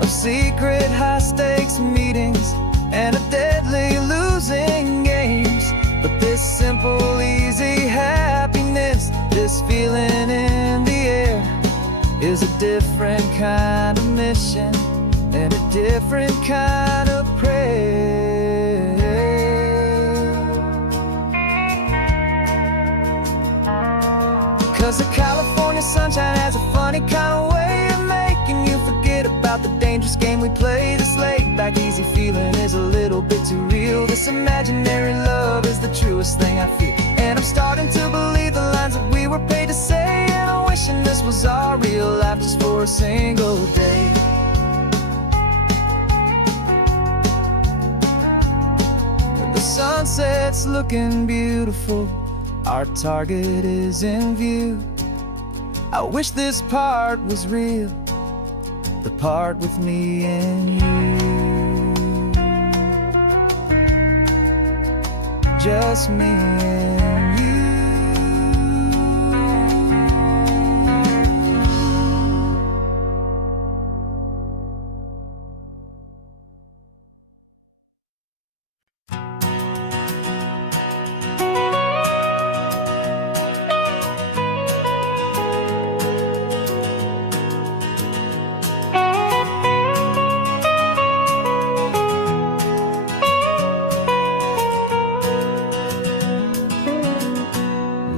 of secret high-stakes meetings and of deadly losing games. But this simple, easy happiness, this feeling in the air, is a different kind of mission and a different kind of prayer. 'Cause the California sunshine has a funny kind of way of making you forget about the dangerous game we play. This laid-back, easy feeling is a little bit too real. This imaginary love is the truest thing I feel. And I'm starting to believe the lines that we were paid to say. And I'm wishing this was our real life just for a single day. When the sunset's looking beautiful, our target is in view. I wish this part was real, the part with me and you. Just me and you.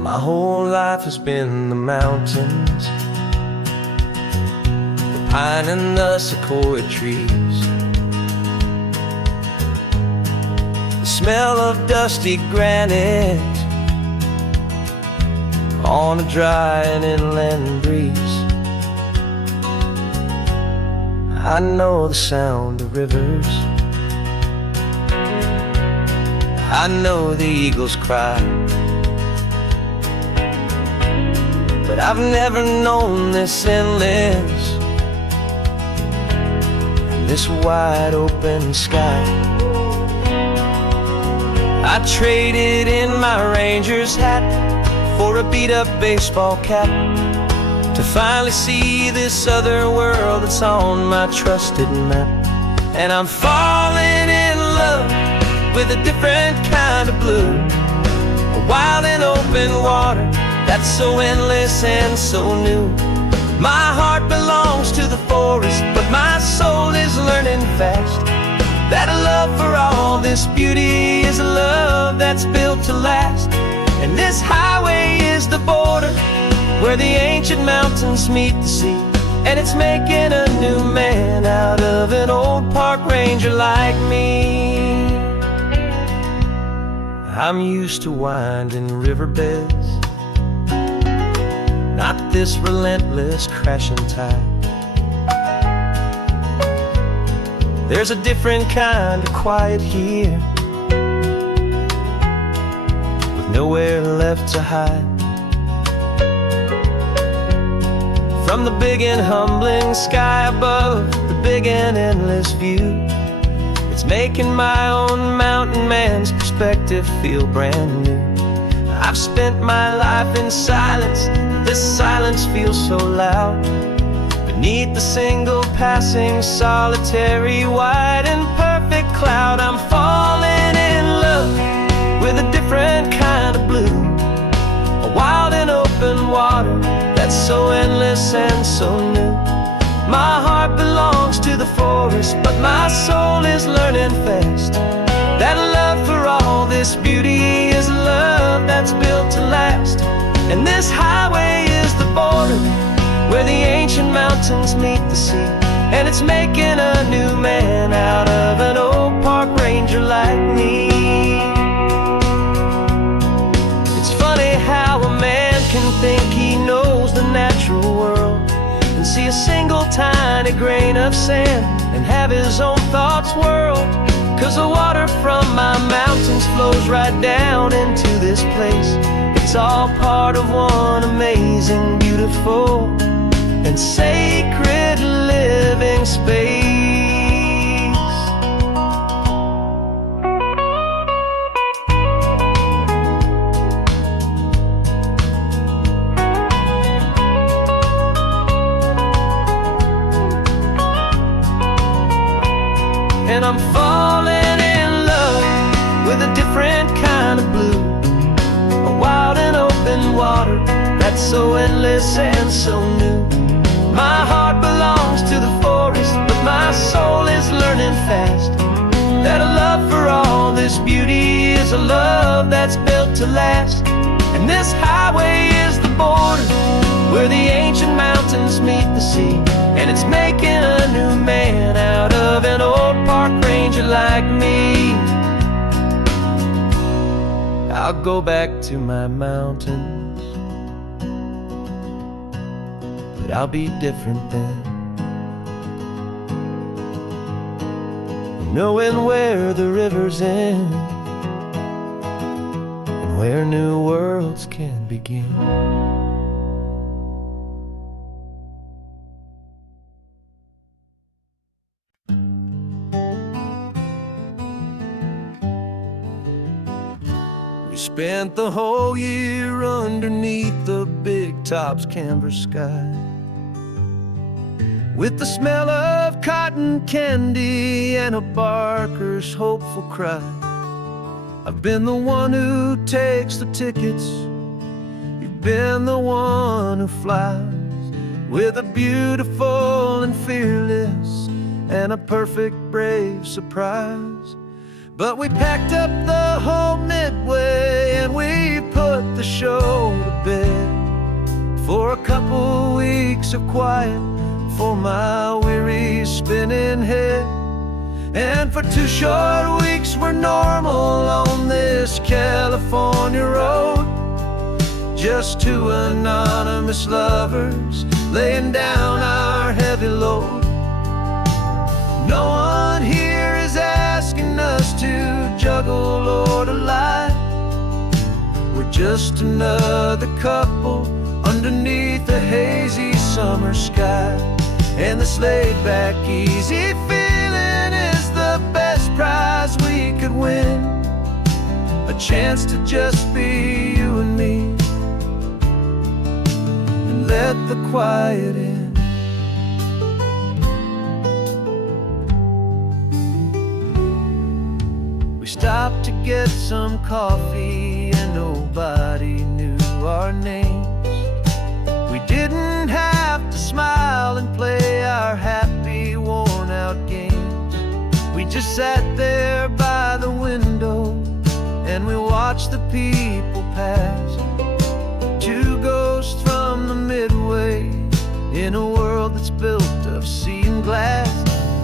My whole life has been the mountains, the pine and the sequoia trees, the smell of dusty granite on a dry and inland breeze. I know the sound of rivers, I know the eagles cry, but I've never known this endless, this wide open sky. I traded in my ranger's hat for a beat-up baseball cap to finally see this other world that's on my trusted map. And I'm falling in love with a different kind of blue, a wild and open water that's so endless and so new. My heart belongs to the forest, but my soul is learning fast that a love for all this beauty is a love that's built to last. And this highway is the border where the ancient mountains meet the sea, and it's making a new man out of an old park ranger like me. I'm used to winding riverbeds, not this relentless crashing tide. There's a different kind of quiet here, with nowhere left to hide. From the big and humbling sky above, the big and endless view, it's making my own mountain man's perspective feel brand new. I've spent my life in silence, this silence feels so loud. Beneath the single passing solitary white and perfect cloud, I'm falling in love with a different kind of blue, a wild and open water that's so endless and so new. My heart belongs to the forest, but my soul is learning fast that love for all this beauty is love that's built to last. And this highway is the border where the ancient mountains meet the sea, and it's making a new man out of an old park ranger like me. It's funny how a man can think he knows the natural world and see a single tiny grain of sand and have his own thoughts whirled. 'Cause the water from my mountains flows right down into this place. It's all part of one amazing, beautiful, and sacred living space. And I'm falling in love with a different kind of blue, a wild and open water that's so endless and so new. My heart belongs to the forest, but my soul is learning fast that a love for all this beauty is a love that's built to last. And this highway is the border where the ancient mountains meet the sea, and it's making a new man out of an old park ranger like me. I'll go back to my mountains, but I'll be different then, knowing where the rivers end and where new worlds can begin. We spent the whole year underneath the big top's canvas sky, with the smell of cotton candy and a barker's hopeful cry. I've been the one who takes the tickets, you've been the one who flies, with a beautiful and fearless and a perfect brave surprise. But we packed up the whole Midway and we put the show to bed for a couple weeks of quiet for my weary spinning head. And for 2 short weeks we're normal on this California road, just 2 anonymous lovers laying down our heavy load. No one here is asking us to juggle or to lie. We're just another couple underneath a hazy summer sky. And this laid-back, easy feeling is the best prize we could win, a chance to just be you and me, and let the quiet in. We stopped to get some coffee and nobody knew our names. We didn't have to smile and play our happy, worn-out games. We just sat there by the window and we watched the people pass. 2 ghosts from the Midway in a world that's built of sea and glass.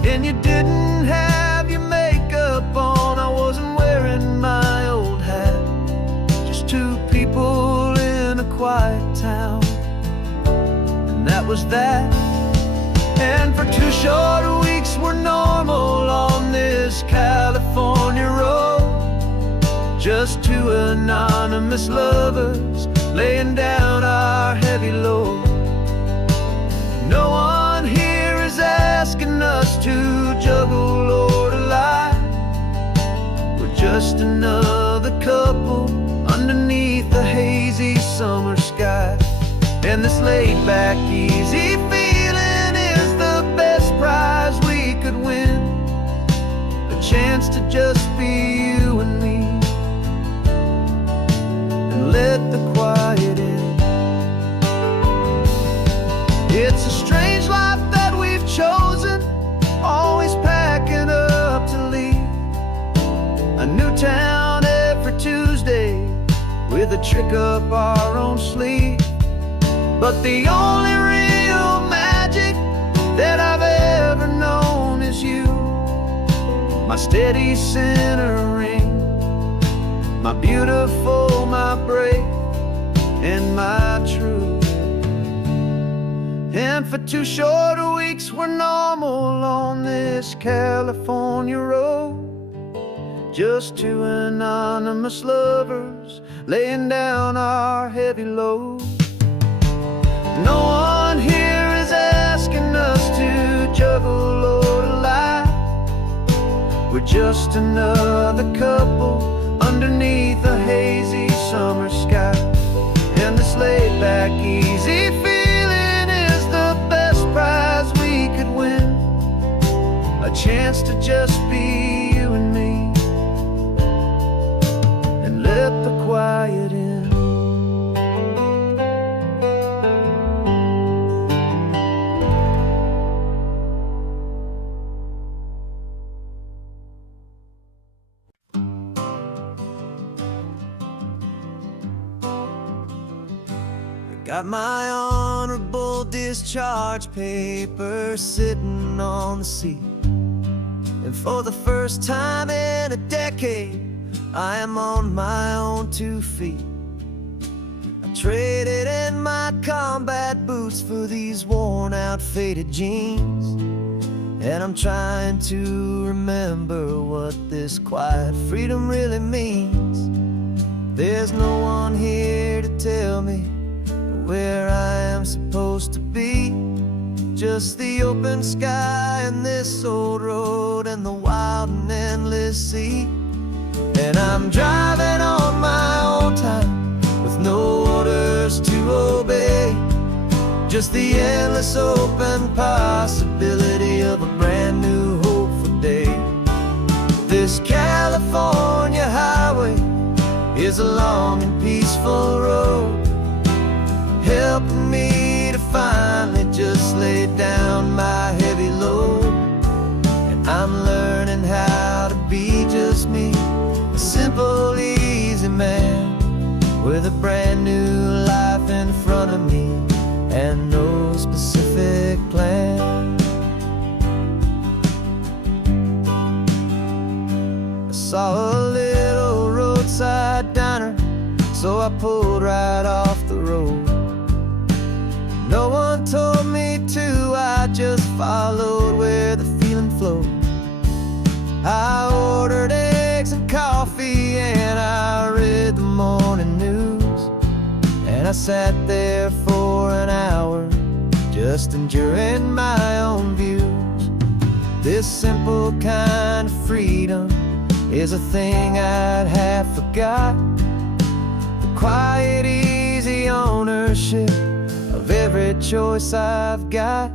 And you didn't have your makeup on, I wasn't wearing my old hat. Just 2 people in a quiet town, and that was that. And for 2 short weeks we're normal just two anonymous lovers laying down our heavy load. No one here is asking us to juggle or to lie. We're just another couple underneath the hazy summer sky. And this laid-back, easy feeling is the best prize we could win. A chance to just be you and me, and let the quiet in. It's a strange life that we've chosen, always packing up to leave. A new town every Tuesday, with a trick up our own sleeve. But the only real magic that I've ever known is you, my steady centering, my beautiful, my brave, and my true. And for 2 short weeks we're normal on this California road, just two anonymous lovers laying down our heavy load. No one here is asking us to juggle or to lie. We're just another couple underneath a hazy summer sky. And this laid-back, easy feeling is the best prize we could win. A chance to just be you and me, and let the quiet in. Got my honorable discharge papers sitting on the seat, and for the first time in a decade I am on my own 2 feet. I traded in my combat boots for these worn out faded jeans, and I'm trying to remember what this quiet freedom really means. There's no one here to tell me where I am supposed to be, just the open sky and this old road and the wild and endless sea. And I'm driving on my own time with no orders to obey, just the endless open possibility of a brand new hopeful day. This California highway is a long and peaceful road, helping me to finally just lay down my heavy load. And I'm learning how to be just me, a simple, easy man with a brand new life in front of me and no specific plan. I saw a little roadside diner, so I pulled right off the road. No one told me to, I just followed where the feeling flowed. I ordered eggs and coffee and I read the morning news, and I sat there for an hour just enjoying my own views. This simple kind of freedom is a thing I'd have forgot. The quiet, easy ownership of every choice I've got.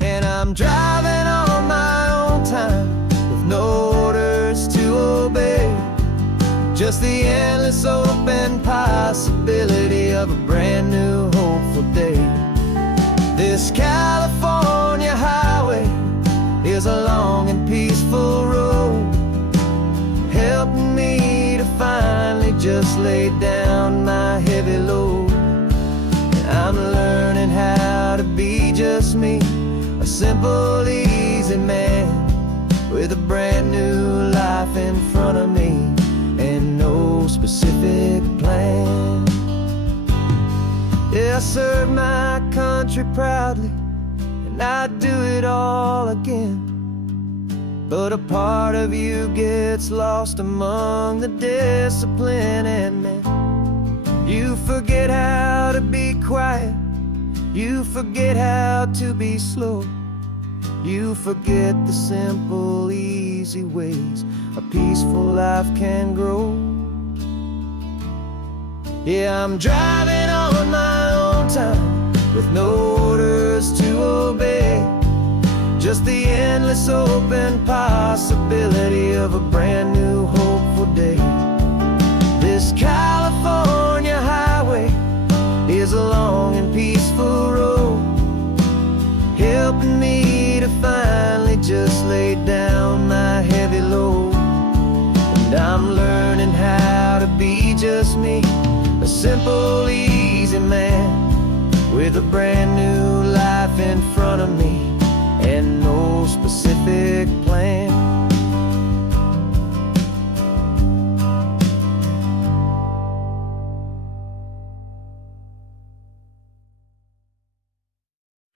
And I'm driving on my own time with no orders to obey, just the endless open possibility of a brand new hopeful day. This California highway is a long and peaceful road, helping me to finally just lay down my heavy load. I'm learning how to be just me, a simple, easy man with a brand new life in front of me and no specific plan. Yeah, I serve my country proudly and I'd do it all again, but a part of you gets lost among the discipline, and then you forget how to be quiet, you forget how to be slow, you forget the simple, easy ways a peaceful life can grow. Yeah, I'm driving on my own time with no orders to obey, just the endless open possibility of a brand new hopeful day. This California highway is a long and peaceful road, helping me to finally just lay down my heavy load. And I'm learning how to be just me, a simple, easy man with a brand new life in front of me and no specific plan.